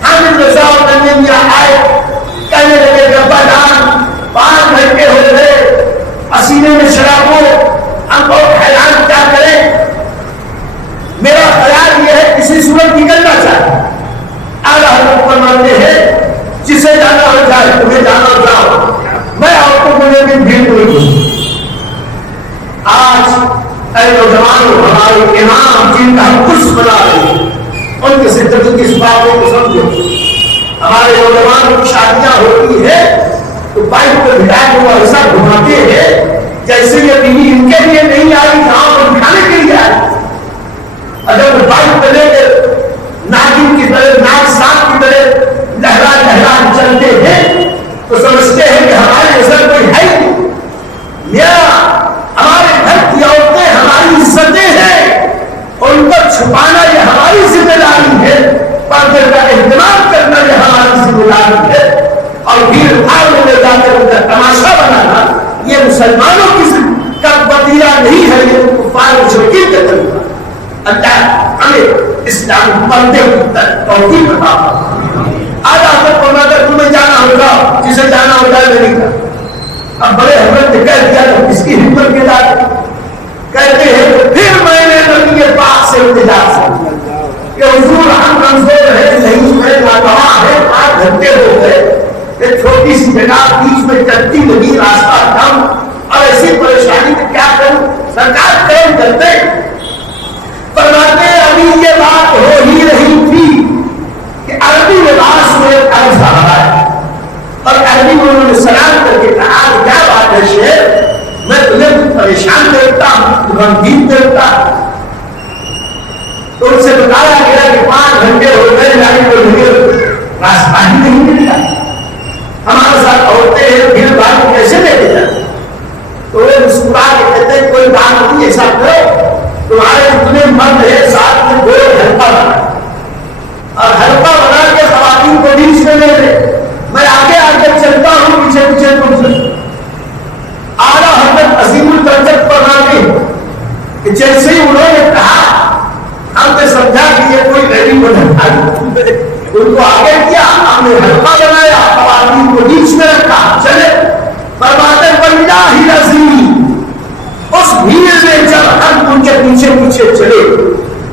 ہم رضا اور میاں آئے، کہنے لگے گبا جان 5 گھنٹے ہو گئے، پسینے میں شراب ہو، ہم بہت حیران کیا کریں. میرا خیال یہ ہے کسی صورت نکلنا چاہیے. اعلیٰ حضرت فرماتے ہیں جسے جانا ہو جائے، تمہیں جانا ہو جاؤ، میں آپ کو بولے بھی بھیڑ نہیں. آج اے نوجوان ہمارے امام جن کا ہم خوش بنا رہے ہیں، ان کی زندگی کی اس باتوں کو سمجھو. ہمارے نوجوان کی شادیاں ہوتی ہے تو بائک کو بٹھائے وہ ایسا گھماتے ہیں جیسے یہ بیوی ان کے لیے نہیں آئی، جہاں کو دکھانے کے لیے آئی. اگر وہ بائک پہ لے کے ناگن کی طرح، ناگ سانپ کی طرح لہرا لہرا چلتے ہیں تو سمجھتے ہیں کہ ہمارے نظر کوئی ہے نہیں. ہمارے گھر کی عورتیں ہماری عزتیں ہیں، ان کو چھپانا یہ ہماری ذمہ داری ہے، پردے کا اہتمام کرنا یہ ہماری ذمہ داری ہے. اور بھیڑ بھاڑ میں لے جا کر ان کا تماشا بنانا یہ مسلمانوں کی وطیرہ نہیں ہے، یہ کفار مشرکین کا طریقہ. اللہ ہمیں اسلام پردے کی توفیق عطا فرمائے. آج آپ کو اگر تمہیں جانا ہوگا، جسے جانا ہوگا میں نہیں کرتا. اب بڑے حضرت نے کہہ دیا تو اس کی ہمت کے ساتھ کہتے ہیں پھر میں نے نبی پاک سے انتظار سے کہ حضور ہم کمزور ہے نہیں ہے، ناگواں ہے، 8 گھنٹے ہو گئے، ایک چھوٹی سی جگہ بیچ میں چلتی لگی، راستہ کم اور ایسی پریشانی میں کیا کروں. سرکار کرم کرتے فرماتے ابھی یہ بات ہو ہی رہی تھی کہ عربی لباس میں عرض آ رہا ہے اور عربی میں انہوں نے سلام کر کے کہا کیا بات ہے شیخ، میں تمہیں پریشان دیکھتا ہوں، غمگین دیکھتا ہوں. تو ان سے بتایا گیا کہ 5 گھنٹے ہو گئے لائن کو لگے راستہ ہی نہیں ملتا. ہمارے ساتھ عورتیں ہیں، بھیڑ بھاڑ کو کیسے لے کے جاتے. تو وہ مسکرا کے کہتے ہیں کوئی بات نہیں، ایسا کرو تمہارے جتنے مرد ہے ساتھ میں گول حلقہ بنا اور حلقہ بنا کے خواتین کو بیچ میں لے لے، میں آگے آگے چلتا ہوں، پیچھے پیچھے تم چلو. اعلیٰ حضرت عظیم الدرجت فرماتے ہیں کہ جیسے ہی انہوں نے کہا ہم نے سمجھا کہ یہ کوئی غریب بنا، ان کو آگے کیا، ہم نے حلقہ بنایا، خواتین کو بیچ میں رکھا، چلے. فرماتے واللہ العظیم اس بھیڑ میں جب ہم ان کے پیچھے پیچھے چلے،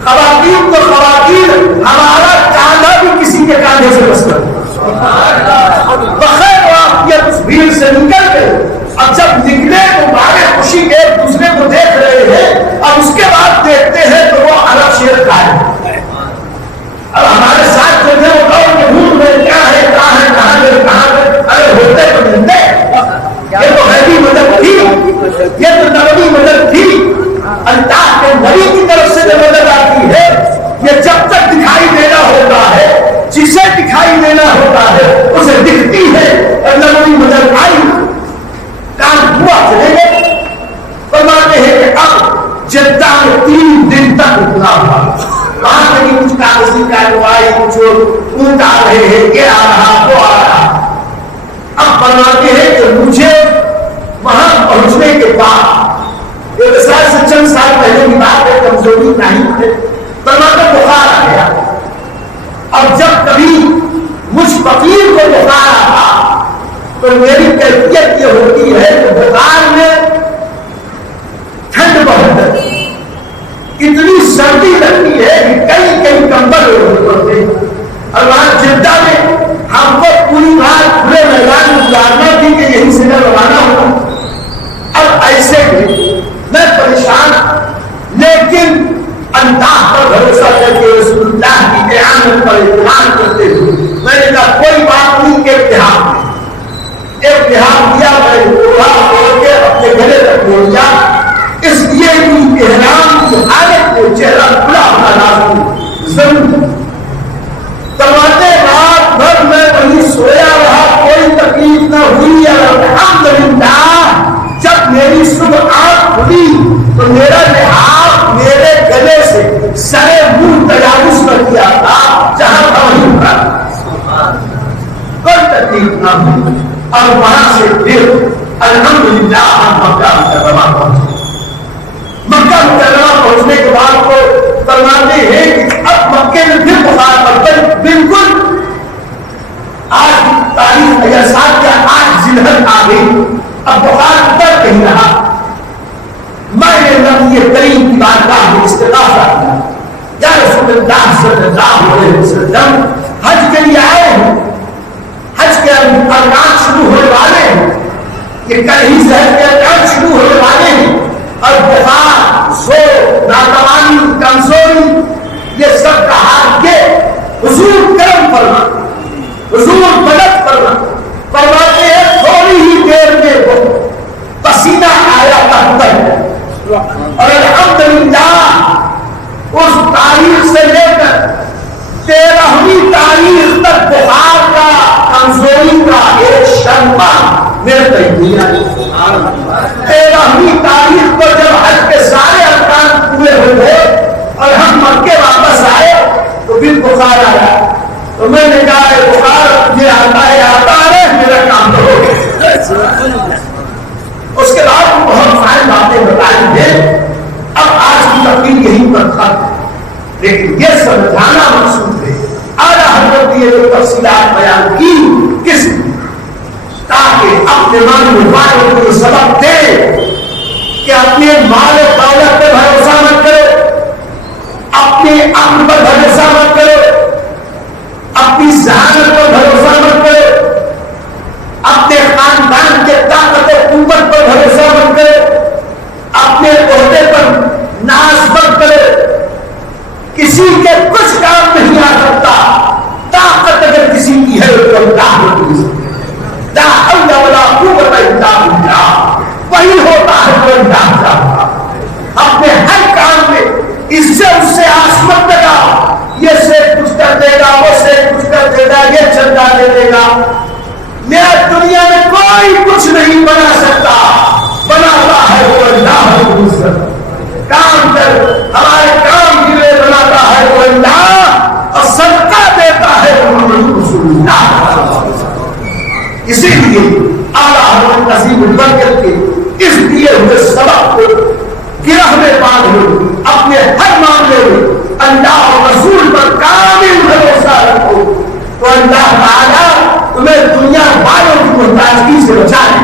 خواتین تو خواتین، ہمارا کاندھا بھی کسی کے کاندھے سے بستا بخیر واقعیت اس بھیڑ سے نکل گئے. اب جب نکلے تو بڑے خوشی کے ایک دوسرے کو دیکھ رہے ہیں اور اس کے بعد دیکھتے ہیں تو وہ عرب شیر کا ہے. اب ہمارے ساتھ جو ہے وہ کہو کہ ڈھونڈ میں کیا ہے، کہاں ہے، کہاں گئے، کہاں گئے، ارے ہوتے تو ملتے. یہ تو غیبی مدد تھی، یہ تو نبوی مدد تھی. اللہ کے نبی کی طرف سے جو مدد آتی ہے یہ جب تک دکھائی دینا ہوتا ہے، جسے دکھائی دینا ہوتا ہے اسے دکھتی ہے. اور نبوی مدد آئی، کام ہوا، چلے گئے. فرماتے ہیں کہ اب جدہ میں 3 دن تک رکنا ہوا. وہاں کہیں کچھ کاغذی کارروائی، کچھ اونٹ آ رہے ہیں، یہ آ رہا وہ آ رہا. اب فرماتے ہیں کہ مجھے وہاں پہنچنے کے بعد ایک سال سے چند سال پہلے کی بات ہے، کمزوری نہیں ہے، فرماتے بخار آ گیا. اب جب کبھی مجھ فقیر کو بخار آتا تو میری کیفیت یہ ہوتی ہے کہ بخار میں ٹھنڈ بہت ہے، اتنی سردی لگتی ہے کہ کئی کئی کمبل پڑتے ہیں. اور وہاں جدہ میں ہم کو پوری رات کھلے میدان میں گزارنا تھی کہ یہیں سے روانہ ہوگا. اب ایسے میں پریشان اطمینان کرتے ہوئے میں نے کہا کوئی بات نہیں، ایک لحاظ دیا، میں توڑ کے اپنے گلے تک پہنچ گیا، اس لیے کہ احرام کی حالت میں چہرہ کھلا ہونا لازمی ضرور۔ فرماتے رات بھر میں وہیں سویا رہا، کوئی تکلیف نہ ہوئی، الحمدللہ جب میری صبح آنکھ کھلی تو میرا لحاظ میرے گلے سے سرے منہ تجاوز کر دیا تھا، جہاں تھا وہیں پر کوئی تکلیف نہ ہوئی، اور وہاں سے پھر الحمدللہ ہم مکہ مکرمہ پہنچے۔ مکہ مکرمہ پہنچنے کے بعد کو فرماتے ہیں کہ اب مکے میں پھر بخار پڑتا، بالکل آج تاریخ یا 7 یا 8 ذی الحجہ آ گئی، اب بخار اتر نہیں رہا۔ میں نے نبی کریم کی بارگاہ میں استغاثہ کیا، یا رسول اللہ صلی اللہ علیہ وسلم حج کے لیے آئے ہیں، حج کے ارکان شروع ہونے والے ہیں، یہ کل ہی سے حج کے ارکان شروع ہونے والے ہیں، اور بخار، زور، ناتوانی، کمزوری، یہ سب کا حال کے حضور کرم فرما، حضور مدد فرما۔ فرماتے ہیں تھوڑی ہی دیر میں وہ پسینہ آیا کرتا ہے، اور الحمدللہ اس تاریخ سے لے کر 13ویں تاریخ تک بخار کا، کمزوری کا ایک شرما میرے تک ہے۔ 13ویں تاریخ کو جب حج کے سارے ارکان پورے ہو گئے اور ہم مکے واپس آئے تو پھر بخار آیا، تو میں نے کہا بخار یہ آتا ہے میرا کام تو ہو گیا۔ اس کے بعد بہت ساری باتیں بتائی ہیں، اب آج کی تقریر یہیں پر ختم ہے، لیکن یہ سمجھانا مقصود ہے اعلیٰ حضرت یہ جو تفصیلات بیان کی کس تاکہ اپنے مان والوں کو سبق دے کہ اپنے مال و دولت پر بھروسہ مت کرو، اپنے عقل پر بھروسہ مت کرو، اپنی ذہانت پر بھروسہ مت کرو، اپنے خاندان کے طاقت و قوت پر بھروسہ مت کرو، اپنے عہدے پر ناز مت کرو، کسی کے کچھ کام نہیں آ سکتا، طاقت اگر کسی کی ہے تو اللہ کو سکتا، لا حول ولا قوت الا باللہ، وہی ہوتا ہے جو اللہ چاہتا۔ اپنے ہر کام میں اس سے آس مت لگا، یہ سے کچھ کر دے گا، وہ سے کچھ کر دے گا، یہ چندہ دے دے گا، میرا دنیا میں کوئی کچھ نہیں بنا سکتا، بناتا ہے وہ اللہ رب العزت۔ کام کر، ہمارے کام کے لیے بناتا ہے وہ اللہ، اور صدقہ دیتا ہے محمد رسول اللہ۔ اسی لیے اعلیٰ حضرت عظیم البرکت کے اس دیے ہوئے سبق کو گرہ میں باندھ لو، اپنے ہر معاملے میں اللہ اور رسول پر کامل بھروسہ رکھو، تو اللہ تعالیٰ تمہیں دنیا والوں کی محتاجگی سے بچائے۔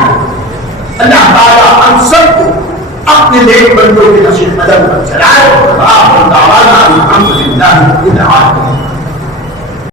اللہ تعالیٰ ہم سب کو اپنے نیک بندوں کے نقش قدم پر چلائے۔ الحمدللہ رب العالمین۔